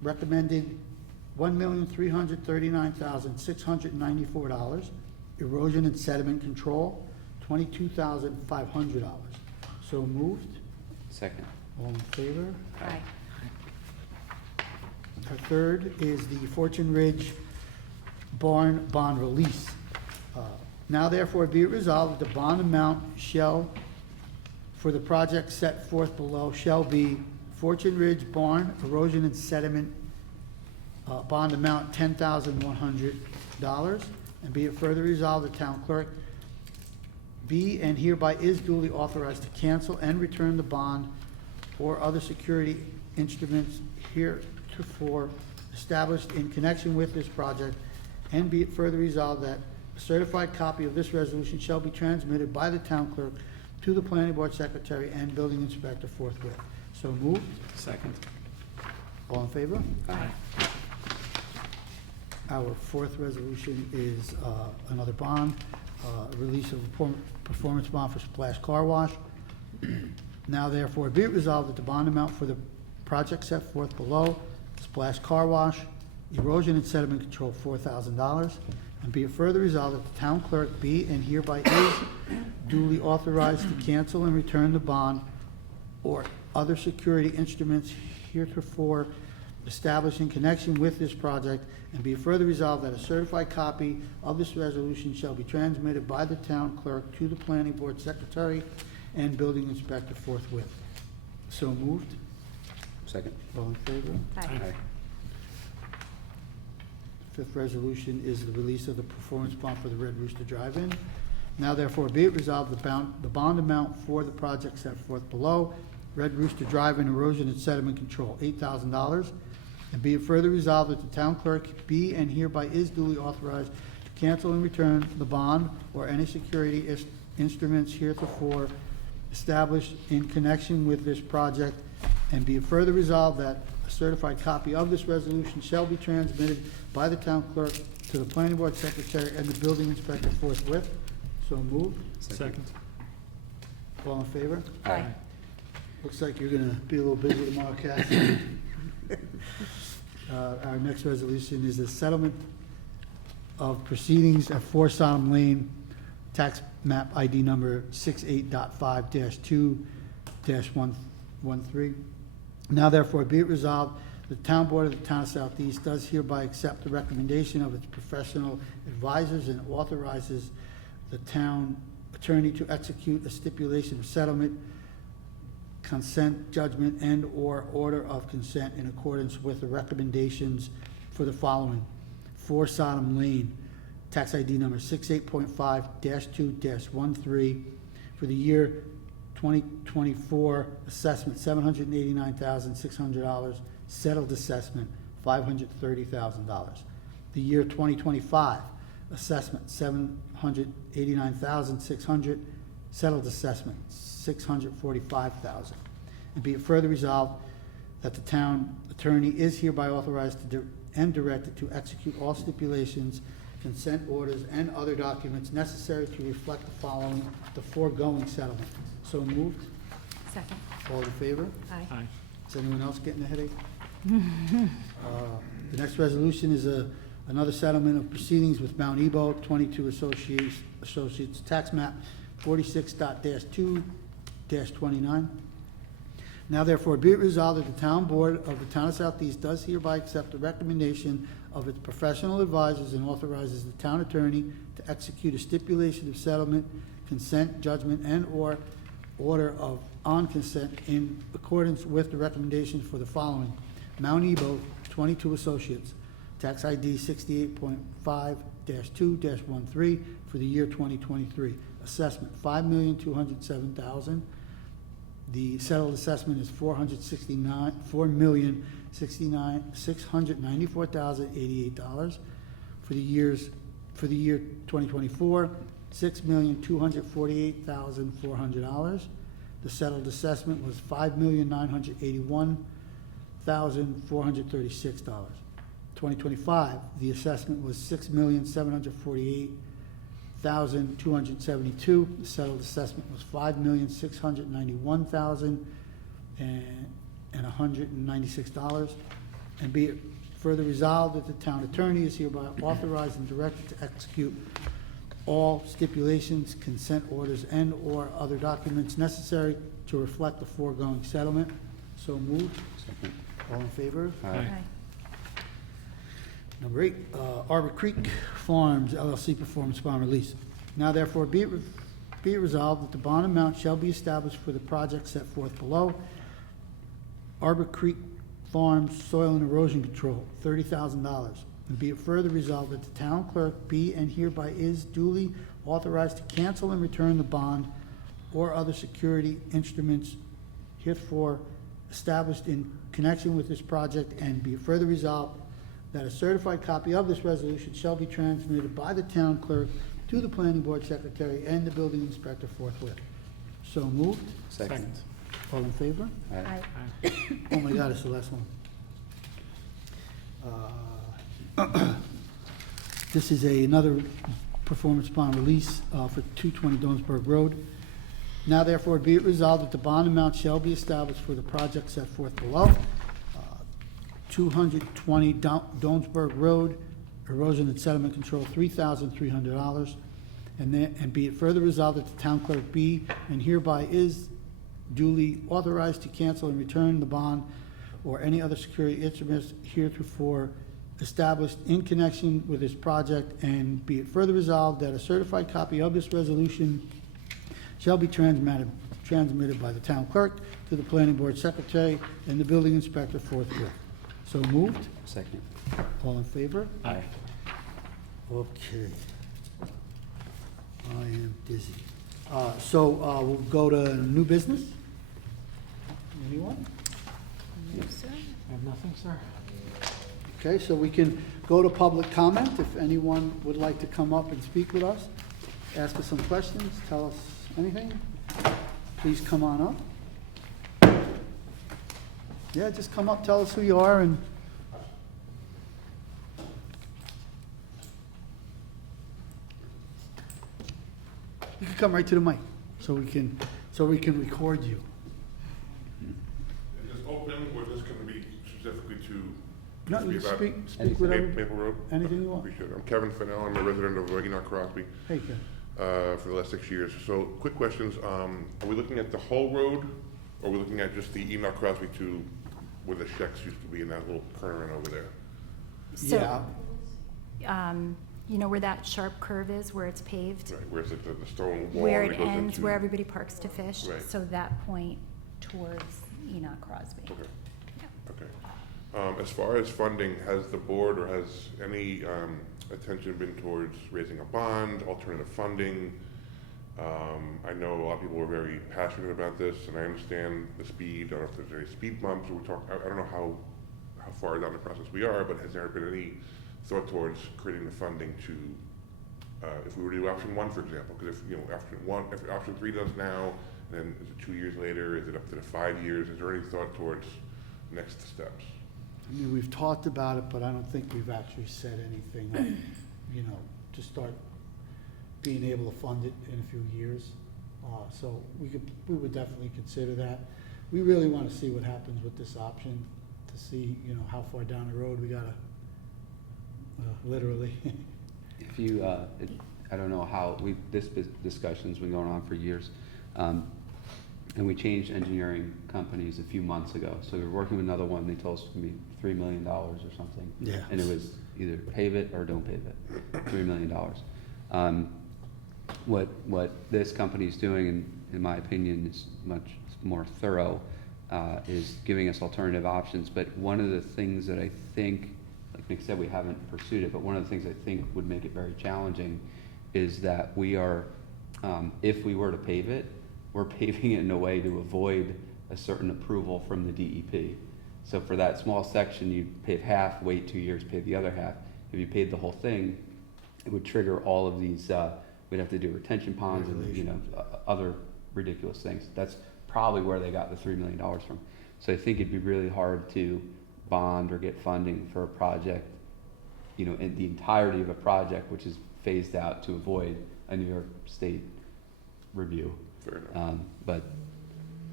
recommended $1,339,694. Erosion and sediment control, $22,500. So moved. Second. All in favor? Aye. Our third is the Fortune Ridge Barn Bond Release. Now therefore be it resolved that the bond amount shall, for the project set forth below, shall be Fortune Ridge Barn Erosion and Sediment bond amount $10,100. And be it further resolved, the town clerk be and hereby is duly authorized to cancel and return the bond or other security instruments heretofore established in connection with this project, and be it further resolved that a certified copy of this resolution shall be transmitted by the town clerk to the planning board secretary and building inspector forthwith. So moved. Second. All in favor? Aye. Our fourth resolution is another bond, release of a performance bond for Splash Car Wash. Now therefore be it resolved that the bond amount for the project set forth below, Splash Car Wash, erosion and sediment control, $4,000. And be it further resolved that the town clerk be and hereby is duly authorized to cancel and return the bond or other security instruments heretofore established in connection with this project, and be it further resolved that a certified copy of this resolution shall be transmitted by the town clerk to the planning board secretary and building inspector forthwith. So moved. Second. All in favor? Aye. Fifth resolution is the release of the performance bond for the Red Rooster Drive-In. Now therefore be it resolved, the bond amount for the project set forth below, Red Rooster Drive-In erosion and sediment control, $8,000. And be it further resolved that the town clerk be and hereby is duly authorized to cancel and return the bond or any security instruments heretofore established in connection with this project. And be it further resolved that a certified copy of this resolution shall be transmitted by the town clerk to the planning board secretary and the building inspector forthwith. So moved. Second. All in favor? Aye. Looks like you're gonna be a little busy tomorrow, Kathy. Our next resolution is a settlement of proceedings at 4 Sodom Lane, tax map ID number 68.5-2-113. Now therefore be it resolved, the town board of the town of Southeast does hereby accept the recommendation of its professional advisors and authorizes the town attorney to execute a stipulation of settlement, consent, judgment, and/or order of consent in accordance with the recommendations for the following. 4 Sodom Lane, tax ID number 68.5-2-13, for the year 2024, assessment $789,600, settled assessment $530,000. The year 2025, assessment $789,600, settled assessment $645,000. And be it further resolved that the town attorney is hereby authorized to and directed to execute all stipulations, consent orders, and other documents necessary to reflect the foregoing settlement. So moved. Second. All in favor? Aye. Aye. Is anyone else getting a headache? The next resolution is another settlement of proceedings with Mount Ebo, 22 Associates, tax map 46.2-29. Now therefore be it resolved that the town board of the town of Southeast does hereby accept the recommendation of its professional advisors and authorizes the town attorney to execute a stipulation of settlement, consent, judgment, and/or order on consent in accordance with the recommendations for the following. Mount Ebo, 22 Associates, tax ID 68.5-2-13 for the year 2023. Assessment, $5,207,000. The settled assessment is $4,694,088. For the year 2024, $6,248,400. The settled assessment was $5,981,436. 2025, the assessment was $6,748,272. The settled assessment was $5,691,196. And be it further resolved that the town attorney is hereby authorized and directed to execute all stipulations, consent orders, and/or other documents necessary to reflect the foregoing settlement. So moved. Second. All in favor? Aye. Number 8, Arbor Creek Farms LLC performance bond release. Now therefore be it resolved that the bond amount shall be established for the project set forth below. Arbor Creek Farms Soil and Erosion Control, $30,000. And be it further resolved that the town clerk be and hereby is duly authorized to cancel and return the bond or other security instruments heretofore established in connection with this project, and be it further resolved that a certified copy of this resolution shall be transmitted by the town clerk to the planning board secretary and the building inspector forthwith. So moved. Second. All in favor? Aye. Oh my God, it's the last one. This is another performance bond release for 220 Donsberg Road. Now therefore be it resolved that the bond amount shall be established for the project set forth below. 220 Donsberg Road, erosion and sediment control, $3,300. And be it further resolved that the town clerk be and hereby is duly authorized to cancel and return the bond or any other security instruments heretofore established in connection with this project, and be it further resolved that a certified copy of this resolution shall be transmitted by the town clerk to the planning board secretary and the building inspector forthwith. So moved. Second. All in favor? Aye. Okay. I am dizzy. We'll go to new business. Anyone? I have nothing, sir. Okay, so we can go to public comment. If anyone would like to come up and speak with us, ask us some questions, tell us anything, please come on up. Yeah, just come up, tell us who you are, and you can come right to the mic, so we can record you. Is this open, or is this going to be specifically to? No, just be you about speak whatever, Maple Road? anything you want. Appreciate it. I'm Kevin Fennell, I'm a resident of Enoch Crosby Hey, Ken. for the last 6 years. So, quick questions, are we looking at the whole road, or are we looking at just the Enoch Crosby to where the Shex used to be in that little turnaround over there? Yeah. You know where that sharp curve is, where it's paved? Right, where's the stone wall? Where that it goes ends, into- where everybody parks to fish? Right. So that point towards Enoch Crosby. Okay, okay. As far as funding, has the board or has any attention been towards raising a bond, alternative funding? I know a lot of people are very passionate about this, and I understand the speed. I don't know if there's any speed bumps, or I don't know how far down the process we are, but has there been any thought towards creating the funding to, if we were to do option 1, for example, because if option 3 does now, then is it 2 years later, is it up to the 5 years, is there any thought towards next steps? I mean, we've talked about it, but I don't think we've actually said anything, to start being able to fund it in a few years. So we would definitely consider that. We really want to see what happens with this option, to see, how far down the road we gotta, literally. If you, I don't know how, this discussion's been going on for years. And we changed engineering companies a few months ago. So we were working with another one, they told us it would be $3 million or something. Yeah. And it was either pave it or don't pave it, $3 million. What this company's doing, in my opinion, is much more thorough, is giving us alternative options. But one of the things that I think, like Nick said, we haven't pursued it, but one of the things I think would make it very challenging is that we are, if we were to pave it, we're paving it in a way to avoid a certain approval from the DEP. So for that small section, you pave half, wait 2 years, pave the other half. If you paved the whole thing, it would trigger all of these, we'd have to do retention ponds and, other ridiculous things. That's probably where they got the $3 million from. So I think it'd be really hard to bond or get funding for a project, in the entirety of a project, which is phased out to avoid a New York State review. Fair enough. But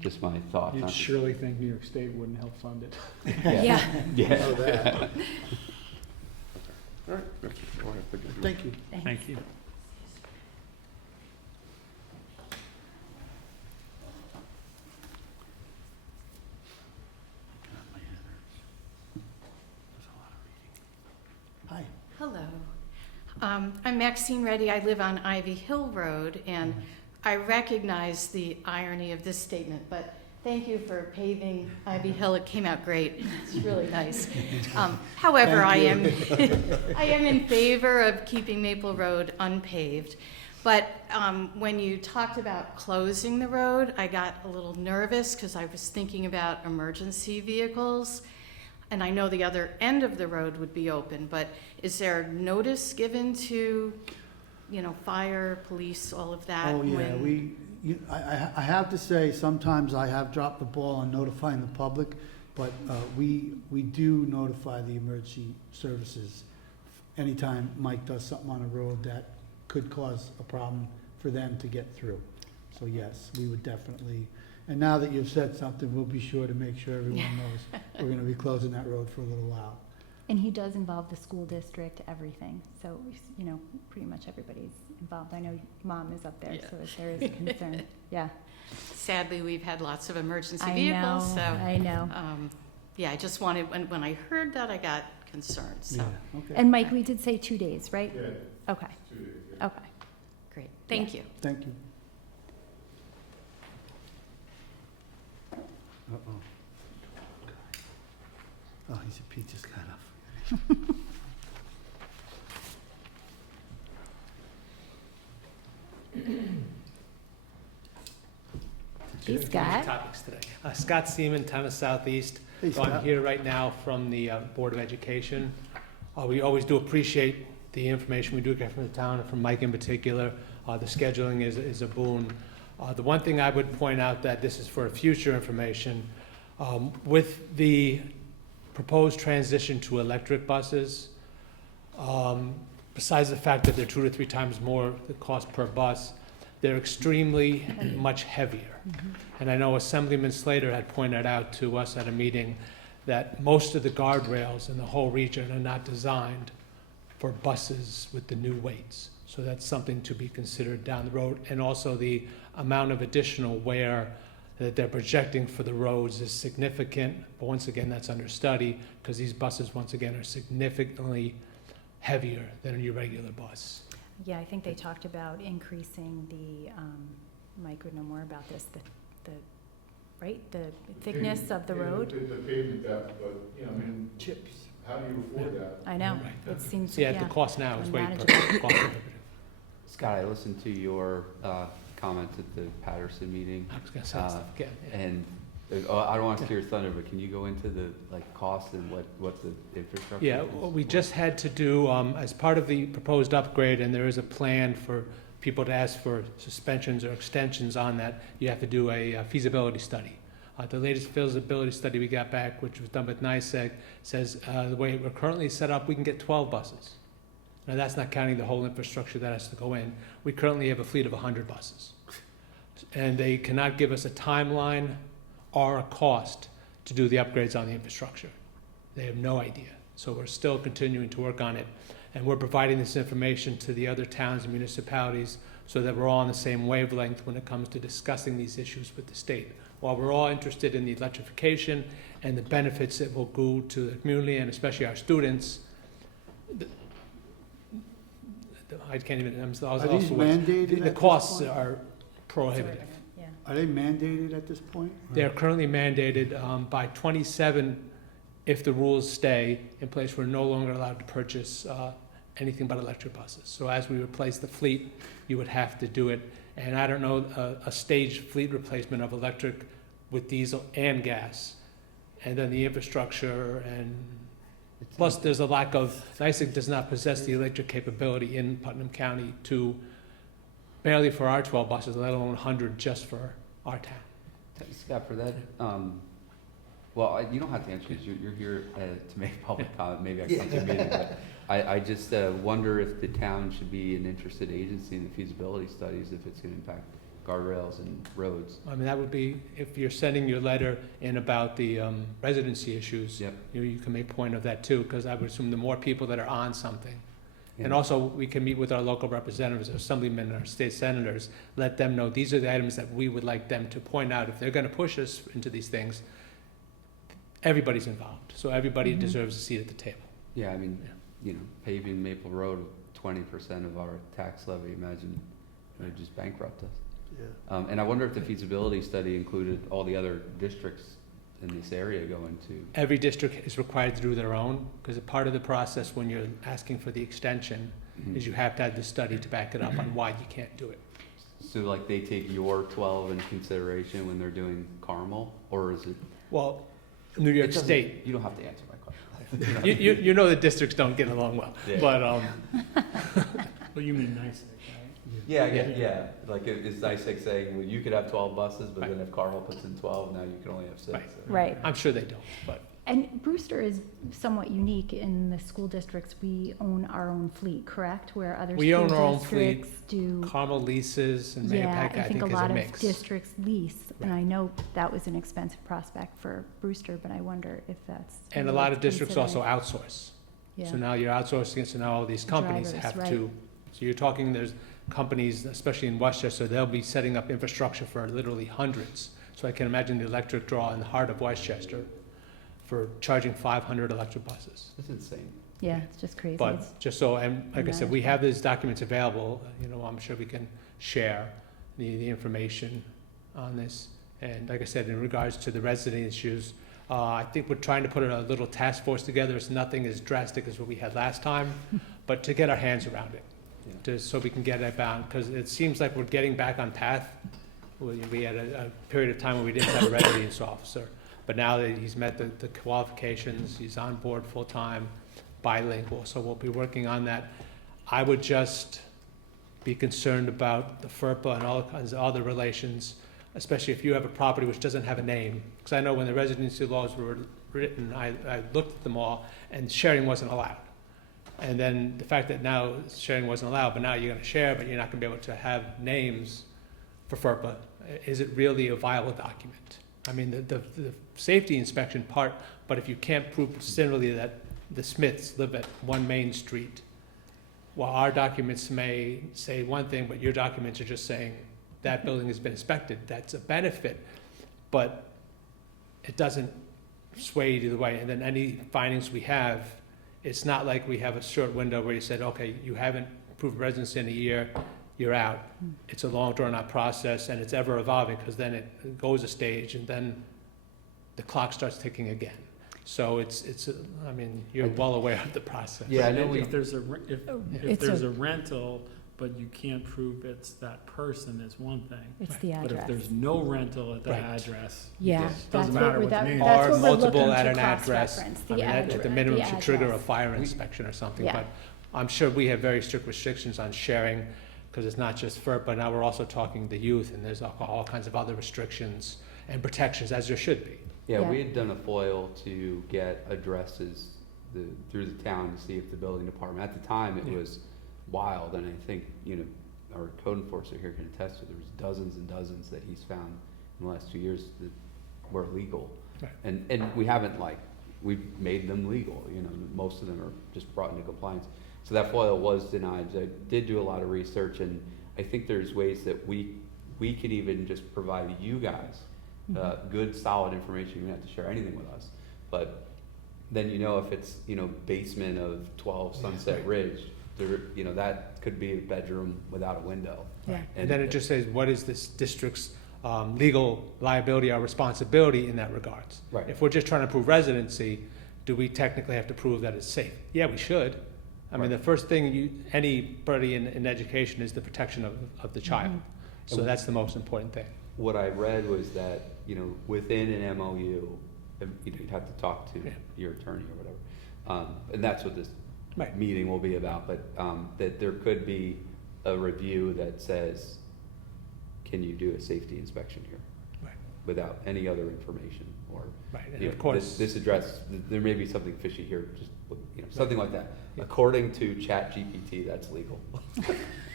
just my thoughts. You'd on- surely think New York State wouldn't help fund it. Yeah. Yeah. All right, that's all I have. Thank you. Thank you. Thank you. Hi. Hello. I'm Maxine Reddy. I live on Ivy Hill Road, and I recognize the irony of this statement, but thank you for paving Ivy Hill. It came out great. It's really nice. However, I am in favor of keeping Maple Road unpaved. But when you talked about closing the road, I got a little nervous because I was thinking about emergency vehicles. And I know the other end of the road would be open, but is there notice given to, fire, police, all of that? Oh, yeah, when- I have to say, sometimes I have dropped the ball on notifying the public, but we do notify the emergency services anytime Mike does something on a road that could cause a problem for them to get through. So yes, we would definitely, and now that you've said something, we'll be sure to make sure everyone knows we're gonna be closing that road for a little while. And he does involve the school district, everything. So, pretty much everybody's involved. I know Mom is up there, Yeah. so if there is a concern, yeah. Sadly, we've had lots of emergency I vehicles, know, so. I know. Yeah, I just wanted, when I heard that, I got concerned, so. Yeah, okay. And Mike, we did say 2 days, right? Yeah, Okay, 2 days, yeah. okay. Great, thank you. Thank you. Uh-oh. Oh, he's a peaches kind of. Hey, Scott. Topics today. Scott Seaman, Town of Southeast. Hey, So I'm Scott. here right now from the Board of Education. We always do appreciate the information we do get from the town, and from Mike in particular. The scheduling is a boon. The one thing I would point out, that this is for future information, with the proposed transition to electric buses, besides the fact that they're 2 to 3 times more the cost per bus, they're extremely much heavier. And I know Assemblyman Slater had pointed out to us at a meeting that most of the guardrails in the whole region are not designed for buses with the new weights. So that's something to be considered down the road. And also the amount of additional wear that they're projecting for the roads is significant. But once again, that's under study, because these buses, once again, are significantly heavier than your regular bus. Yeah, I think they talked about increasing the, Mike would know more about this, the thickness of the road. The pavement depth, but, Chips. how do you afford that? I know, Right. it seems, Yeah, yeah. the cost now is way unmanageable. cost prohibitive. Scott, I listened to your comments at the Patterson meeting. I was gonna say stuff again. Yeah. And I don't want to steer your thunder, but can you go into the cost and what the infrastructure Yeah, is? what we just had to do, as part of the proposed upgrade, and there is a plan for people to ask for suspensions or extensions on that, you have to do a feasibility study. The latest feasibility study we got back, which was done with NICEAG, says the way we're currently set up, we can get 12 buses. Now, that's not counting the whole infrastructure that has to go in. We currently have a fleet of 100 buses. And they cannot give us a timeline or a cost to do the upgrades on the infrastructure. They have no idea. So we're still continuing to work on it. And we're providing this information to the other towns and municipalities so that we're all on the same wavelength when it comes to discussing these issues with the state. While we're all interested in the electrification and the benefits it will go to the community and especially our students, I can't even, I'm Are these mandated at the this costs point? are prohibitive. Yeah. Are they mandated at this point? They're currently mandated by 27, if the rules stay in place, we're no longer allowed to purchase anything but electric buses. So as we replace the fleet, you would have to do it. And I don't know, a staged fleet replacement of electric with diesel and gas. And then the infrastructure and, plus there's a lack of, NICEAG does not possess the electric capability in Putnam County to, barely for our 12 buses, let alone 100 just for our town. Scott, for that, well, you don't have to answer this, you're here to make public comment, maybe I can come to a meeting, but I just wonder if the town should be an interested agency in the feasibility studies, if it's gonna impact guardrails and roads. I mean, that would be, if you're sending your letter in about the residency issues, Yep. you can make point of that too, because I would assume the more people that are on something. And Yeah. also, we can meet with our local representatives, our assemblymen, our state senators, let them know these are the items that we would like them to point out. If they're gonna push us into these things, everybody's involved, so everybody deserves a seat at the table. Yeah, I mean, you know, paving Maple Road with 20% of our tax levy, imagine, it would just bankrupt us. Yeah. And I wonder if the feasibility study included all the other districts in this area going to. Every district is required to do their own, because a part of the process when you're asking for the extension is you have to have the study to back it up on why you can't do it. So like they take your 12 into consideration when they're doing Carmel, or is it? Well, New York It doesn't- State, You don't have to answer my question. you know the districts don't get along well, Yeah. but, Well, you mean NICEAG, right? Yeah, I get, yeah, like it's NICEAG saying, well, you could have 12 buses, but then if Carmel puts in 12, now you can only have 6. Right. Right. I'm sure they don't, but. And Brewster is somewhat unique in the school districts. We own our own fleet, correct? Where other We own school our own fleet. districts do. Carmel leases and Yeah, Mahopac, I think a is a lot of mix. districts lease, and Right. I know that was an expensive prospect for Brewster, but I wonder if that's. And a really lot of districts also considered. outsource. Yeah. So now you're outsourcing it, so now all these companies Drivers, have right. to, so you're talking, there's companies, especially in Westchester, they'll be setting up infrastructure for literally hundreds. So I can imagine the electric draw in the heart of Westchester for charging 500 electric buses. That's insane. Yeah, it's just crazy. It's- But just so, and like I said, we have these documents available, you know, I'm sure we can share the information on this. And like I said, in regards to the resident issues, I think we're trying to put a little task force together. It's nothing as drastic as what we had last time, but to get our hands around it, Yeah. so we can get it bound, because it seems like we're getting back on path. We had a period of time where we didn't have a residence officer, but now that he's met the qualifications, he's on board full-time, bilingual, so we'll be working on that. I would just be concerned about the FERPA and all kinds of other relations, especially if you have a property which doesn't have a name. Because I know when the residency laws were written, I looked at them all, and sharing wasn't allowed. And then the fact that now sharing wasn't allowed, but now you're gonna share, but you're not gonna be able to have names for FERPA, is it really a viable document? I mean, the safety inspection part, but if you can't prove similarly that the Smiths live at 1 Main Street, while our documents may say one thing, but your documents are just saying that building has been inspected, that's a benefit, but it doesn't sway either way. And then any findings we have, it's not like we have a short window where you said, okay, you haven't proved residency in a year, you're out. It's a long drawn-out process, and it's ever evolving, because then it goes a stage, and then the clock starts ticking again. So I mean, you're well aware of the process. Yeah, I know If there's a, if It's there's a- a rental, but you can't prove it's that person, is one thing. It's the But if address. there's no rental at the Right. address, Yeah, doesn't that's matter what we're, what the that, name is. that's Or what we're multiple looking at to an address. cross-reference, I the mean, address. at the minimum the should trigger a address. fire inspection or something, Yeah. but I'm sure we have very strict restrictions on sharing, because it's not just FERPA, but now we're also talking the youth, and there's all kinds of other restrictions and protections, as there should be. Yeah, Yeah. we had done a FOIL to get addresses through the town to see if the building department, at the time, it Yeah. was wild, and I think, you know, our code enforcer here can attest to, there was dozens and dozens that he's found in the last 2 years that were illegal. Right. And we haven't, like, we've made them legal, you know, most of them are just brought into compliance. So that FOIL was denied. I did do a lot of research, and I think there's ways that we can even just provide you guys good, solid information. You don't have to share anything with us, but then you know if it's, you know, basement of 12 Sunset Ridge, there, you know, that could be a bedroom without a window. Yeah. And then it just says, what is this district's legal liability or responsibility in that regards? Right. If we're just trying to prove residency, do we technically have to prove that it's safe? Yeah, we should. I mean, the first thing anybody in education is the protection of the child. So that's the most important thing. What I read was that, you know, within an MOU, you know, you'd have to talk to your attorney or whatever. And that's what this Right. meeting will be about, but that there could be a review that says, can you do a safety inspection here? Right. Without any other information, or, Right, and you of know, course. this address, there may be something fishy here, just, you know, something like that. According to ChatGPT, that's legal.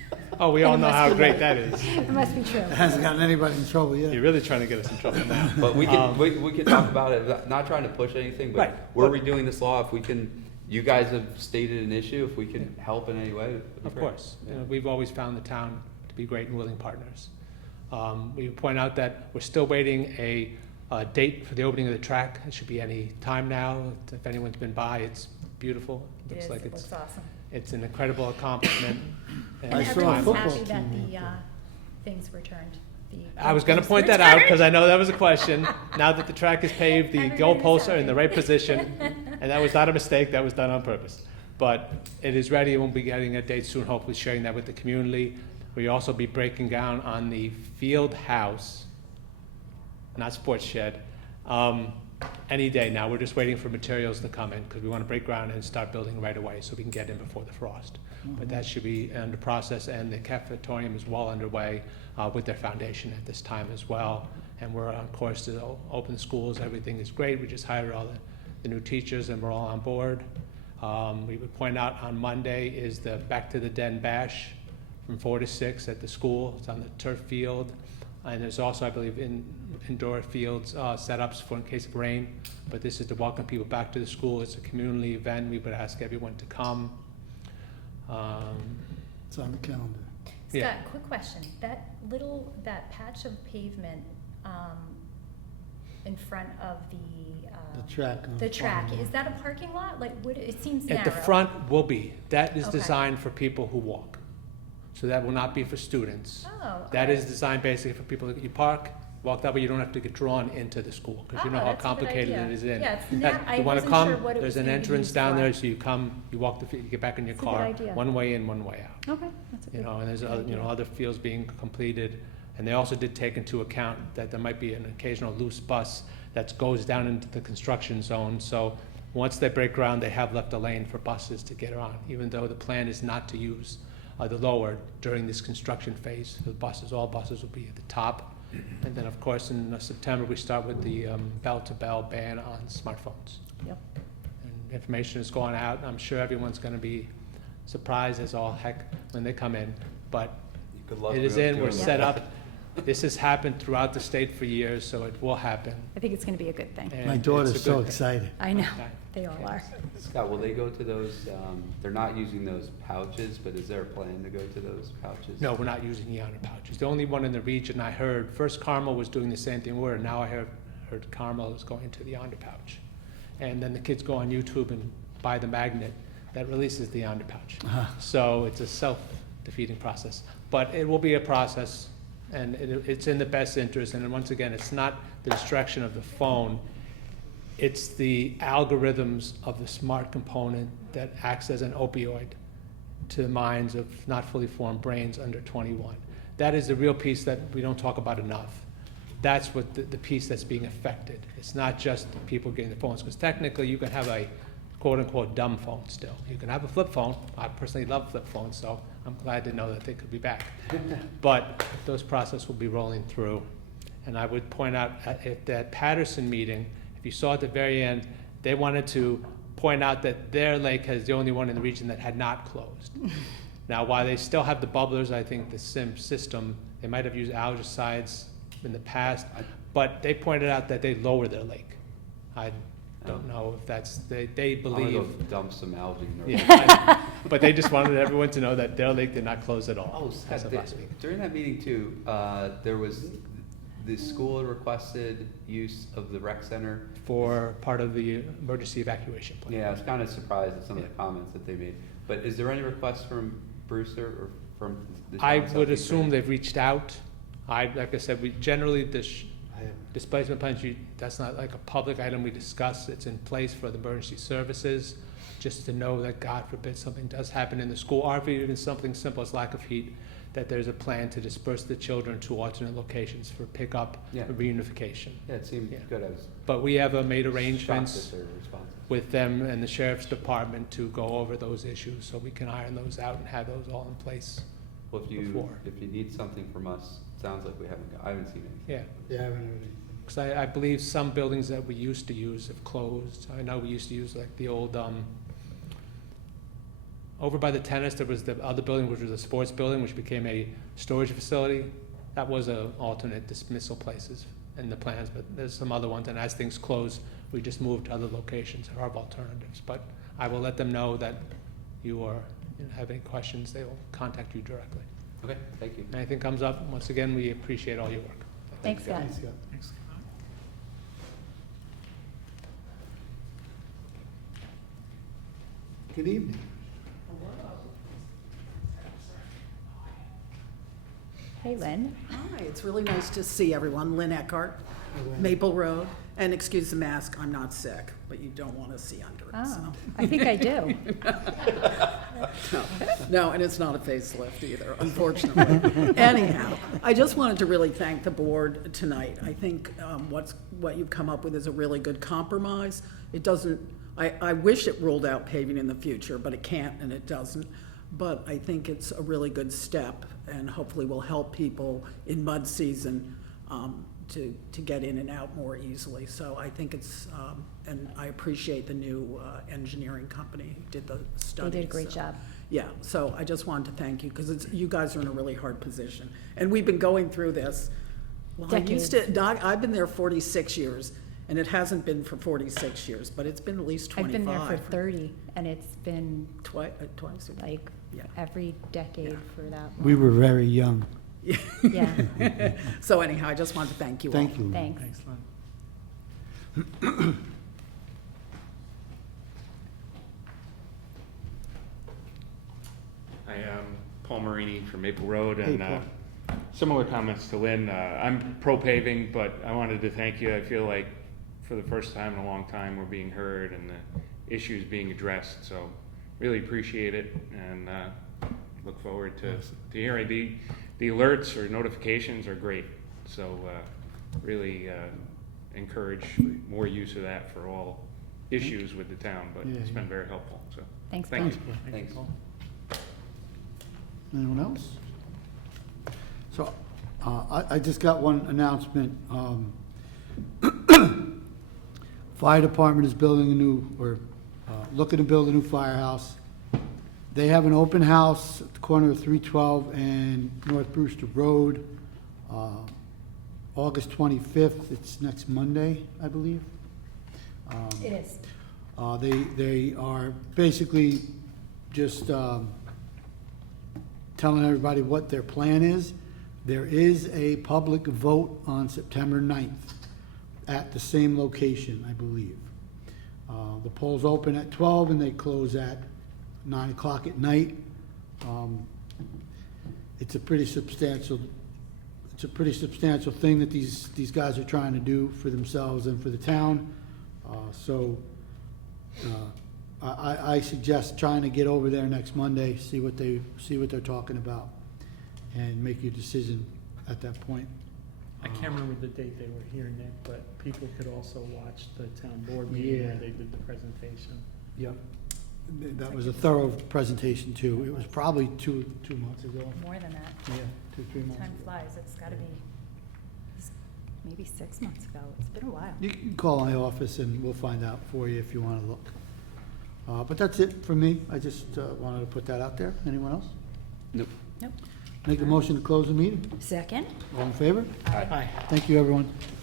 Oh, we all It know must how be great right. that is. It must be true. It hasn't gotten anybody in trouble yet. You're really trying to get us in trouble now. But we can, we can talk about it, not trying to push anything, Right. but we're redoing this law, if we can, you guys have stated an issue, if we can help in any way, it'd be Of great. course. You know, we've always found the town to be great and willing partners. We point out that we're still waiting a date for the opening of the track. It should be any time now. If anyone's been by, it's beautiful. Looks like it's awesome. it's an incredible accomplishment. And I saw a everyone's football happy that team the, things returned. The I was going to goalposts point that out returned. because I know that was a question. Now that the track is paved, the Everybody's goalposts are in the happy. right position, and that was not a mistake. That was done on purpose. But it is ready, and we'll be getting a date soon. Hopefully, sharing that with the community. We'll also be breaking ground on the field house, not sports shed, any day now. We're just waiting for materials to come in because we want to break ground and start building right away so we can get in before the frost. But that should be under process, and the cafetorium is well underway with their foundation at this time as well. And we're on course to open schools. Everything is great. We just hired all the new teachers, and we're all on board. We would point out on Monday is the Back to the Den Bash from 4 to 6 at the school. It's on the turf field. And there's also, I believe, indoor fields setups for in case of rain. But this is to welcome people back to the school. It's a community event. We would ask everyone to come. It's on the calendar. Yeah. Scott, quick question. That patch of pavement, in front of The track. on the track, Farnham. is that a parking lot? Like, it seems At narrow. the front will be. That is Okay. designed for people who walk. So that will not be for students. Oh, That okay. is designed basically for people that you park, walk that way, you don't have to get drawn into the school, because you Oh, know how that's a good complicated idea. it is in. Yeah, it's That- I You wanna wasn't come, sure what it there's was an gonna be entrance used down for. there, so you come, you walk you get back in your It's a good car, idea. one way in, one way out. Okay, that's a You good. know, and there's, good idea. other fields being completed. And they also did take into account that there might be an occasional loose bus that goes down into the construction zone. So once they break ground, they have left a lane for buses to get around, even though the plan is not to use the lower during this construction phase. The buses, all buses will be at the top. And then, of course, in September, we start with the bell-to-bell ban on smartphones. Yep. And information is going out. I'm sure everyone's going to be surprised as all heck when they come in. But Good luck it is with in, doing we're that. set up. This has happened throughout the state for years, so it will happen. I think it's going to be a good thing. and My it's daughter's a so good thing. excited. I know, Okay. they all are. Scott, will they go to those, they're not using those pouches, but is there a plan to go to those pouches? No, we're not using the honor pouches. The only one in the region I heard, first Carmel was doing the same thing, and now I heard Carmel is going to the honor pouch. And then the kids go on YouTube and buy the magnet that releases the honor pouch. So it's a self-defeating process. But it will be a process, and it's in the best interest. And once again, it's not the distraction of the phone. It's the algorithms of the smart component that acts as an opioid to the minds of not fully formed brains under 21. That is the real piece that we don't talk about enough. That's what the piece that's being affected. It's not just people getting the phones, because technically you can have a quote-unquote dumb phone still. You can have a flip phone. I personally love flip phones, so I'm glad to know that they could be back. But those processes will be rolling through. And I would point out at that Patterson meeting, if you saw at the very end, they wanted to point out that their lake is the only one in the region that had not closed. Now, while they still have the bubblers, I think the SIM system, they might have used algicides in the past, but they pointed out that they lower their lake. I don't know if that's, they I'm gonna believe. go dump some algae in there. Yeah, but they just wanted everyone to know that their lake did not close at all. Oh, as Scott, of last week. during that meeting too, there was, the school had requested use of the rec center. For part of the emergency evacuation plan. Yeah, I was kind of surprised at some of the comments that they made. But is there any requests from Brewster or from the town I of would Southeast assume Virginia? they've reached out. Like I said, we generally, displacement plans, that's not like a public item we discuss. It's in place for the emergency services, just to know that God forbid something does happen in the school, or if even something simple as lack of heat, that there's a plan to disperse the children to alternate locations for pickup Yeah. and reunification. Yeah, it seemed Yeah. good. I was But we have made shocked arrangements at their responses. with them and the sheriff's department to go over those issues, so we can iron those out and have those all in place. Well, if you before. need something from us, sounds like I haven't seen anything. Yeah. Yeah, Because I believe some buildings that we used to use have closed. I know we used to use like the old over by the tennis, there was the other building, which was a sports building, which became a storage facility. That was a alternate dismissal places in the plans, but there's some other ones, and as things close, we just moved to other locations or have alternatives. But I will let them know that have any questions, they will contact you directly. Okay, thank you. Anything comes up, once again, we appreciate all your work. Thanks, Scott. Thanks, Scott. Good evening. Hey, Lynn. Hi, it's really nice to see everyone. Lynn Eckhart, Maple Road. And excuse the mask, I'm not sick, but you don't want to see under it, so. Oh, I think I do. No, and it's not a facelift either, unfortunately. Anyhow, I just wanted to really thank the board tonight. I think what you've come up with is a really good compromise. It doesn't, I wish it ruled out paving in the future, but it can't and it doesn't. But I think it's a really good step and hopefully will help people in mud season to get in and out more easily. So I think it's, and I appreciate the new engineering company who did the study. They did a great job. Yeah, so I just wanted to thank you, because you guys are in a really hard position. And we've been going through this. Well, I've been there 46 years, and it hasn't been for 46 years, but it's been at least 25. I've been there for 30, and it's been Twice. like Yeah. every decade for that long. We were very young. Yeah, So anyhow, I just wanted to thank you all. Thank you. thanks. Excellent. I am Paul Marini from Maple Road, Hey, and Paul. similar comments to Lynn. I'm pro paving, but I wanted to thank you. I feel like for the first time in a long time, we're being heard and the issues being addressed. So really appreciate it, and look forward to hearing the alerts or notifications are great. So really encourage more use of that for all issues with the town. But it's been very helpful. So Thanks, thank Paul. you. Thanks. Anyone else? So, I just got one announcement. Fire department is building a new, or looking to build a new firehouse. They have an open house at the corner of 312 and North Brewster Road, August 25th. It's next Monday, I believe. It is. They are basically just telling everybody what their plan is. There is a public vote on September 9th at the same location, I believe. The polls open at 12 and they close at 9 o'clock at night. It's a pretty substantial thing that these guys are trying to do for themselves and for the town. I suggest trying to get over there next Monday, see what they're talking about, and make your decision at that point. I can't remember the date they were here, Nick, but people could also watch the town board meeting where Yeah. they did the presentation. Yep. That was a thorough presentation too. It was probably two months ago. More than that. Yeah, 2-3 months Time ago. flies. It's got to be maybe 6 months ago. It's been a while. You can call my office and we'll find out for you if you want to look. But that's it for me. I just wanted to put that out there. Anyone else? Nope. Nope. Make a motion to close the meeting. Second? All in favor? Aye. Thank you, everyone.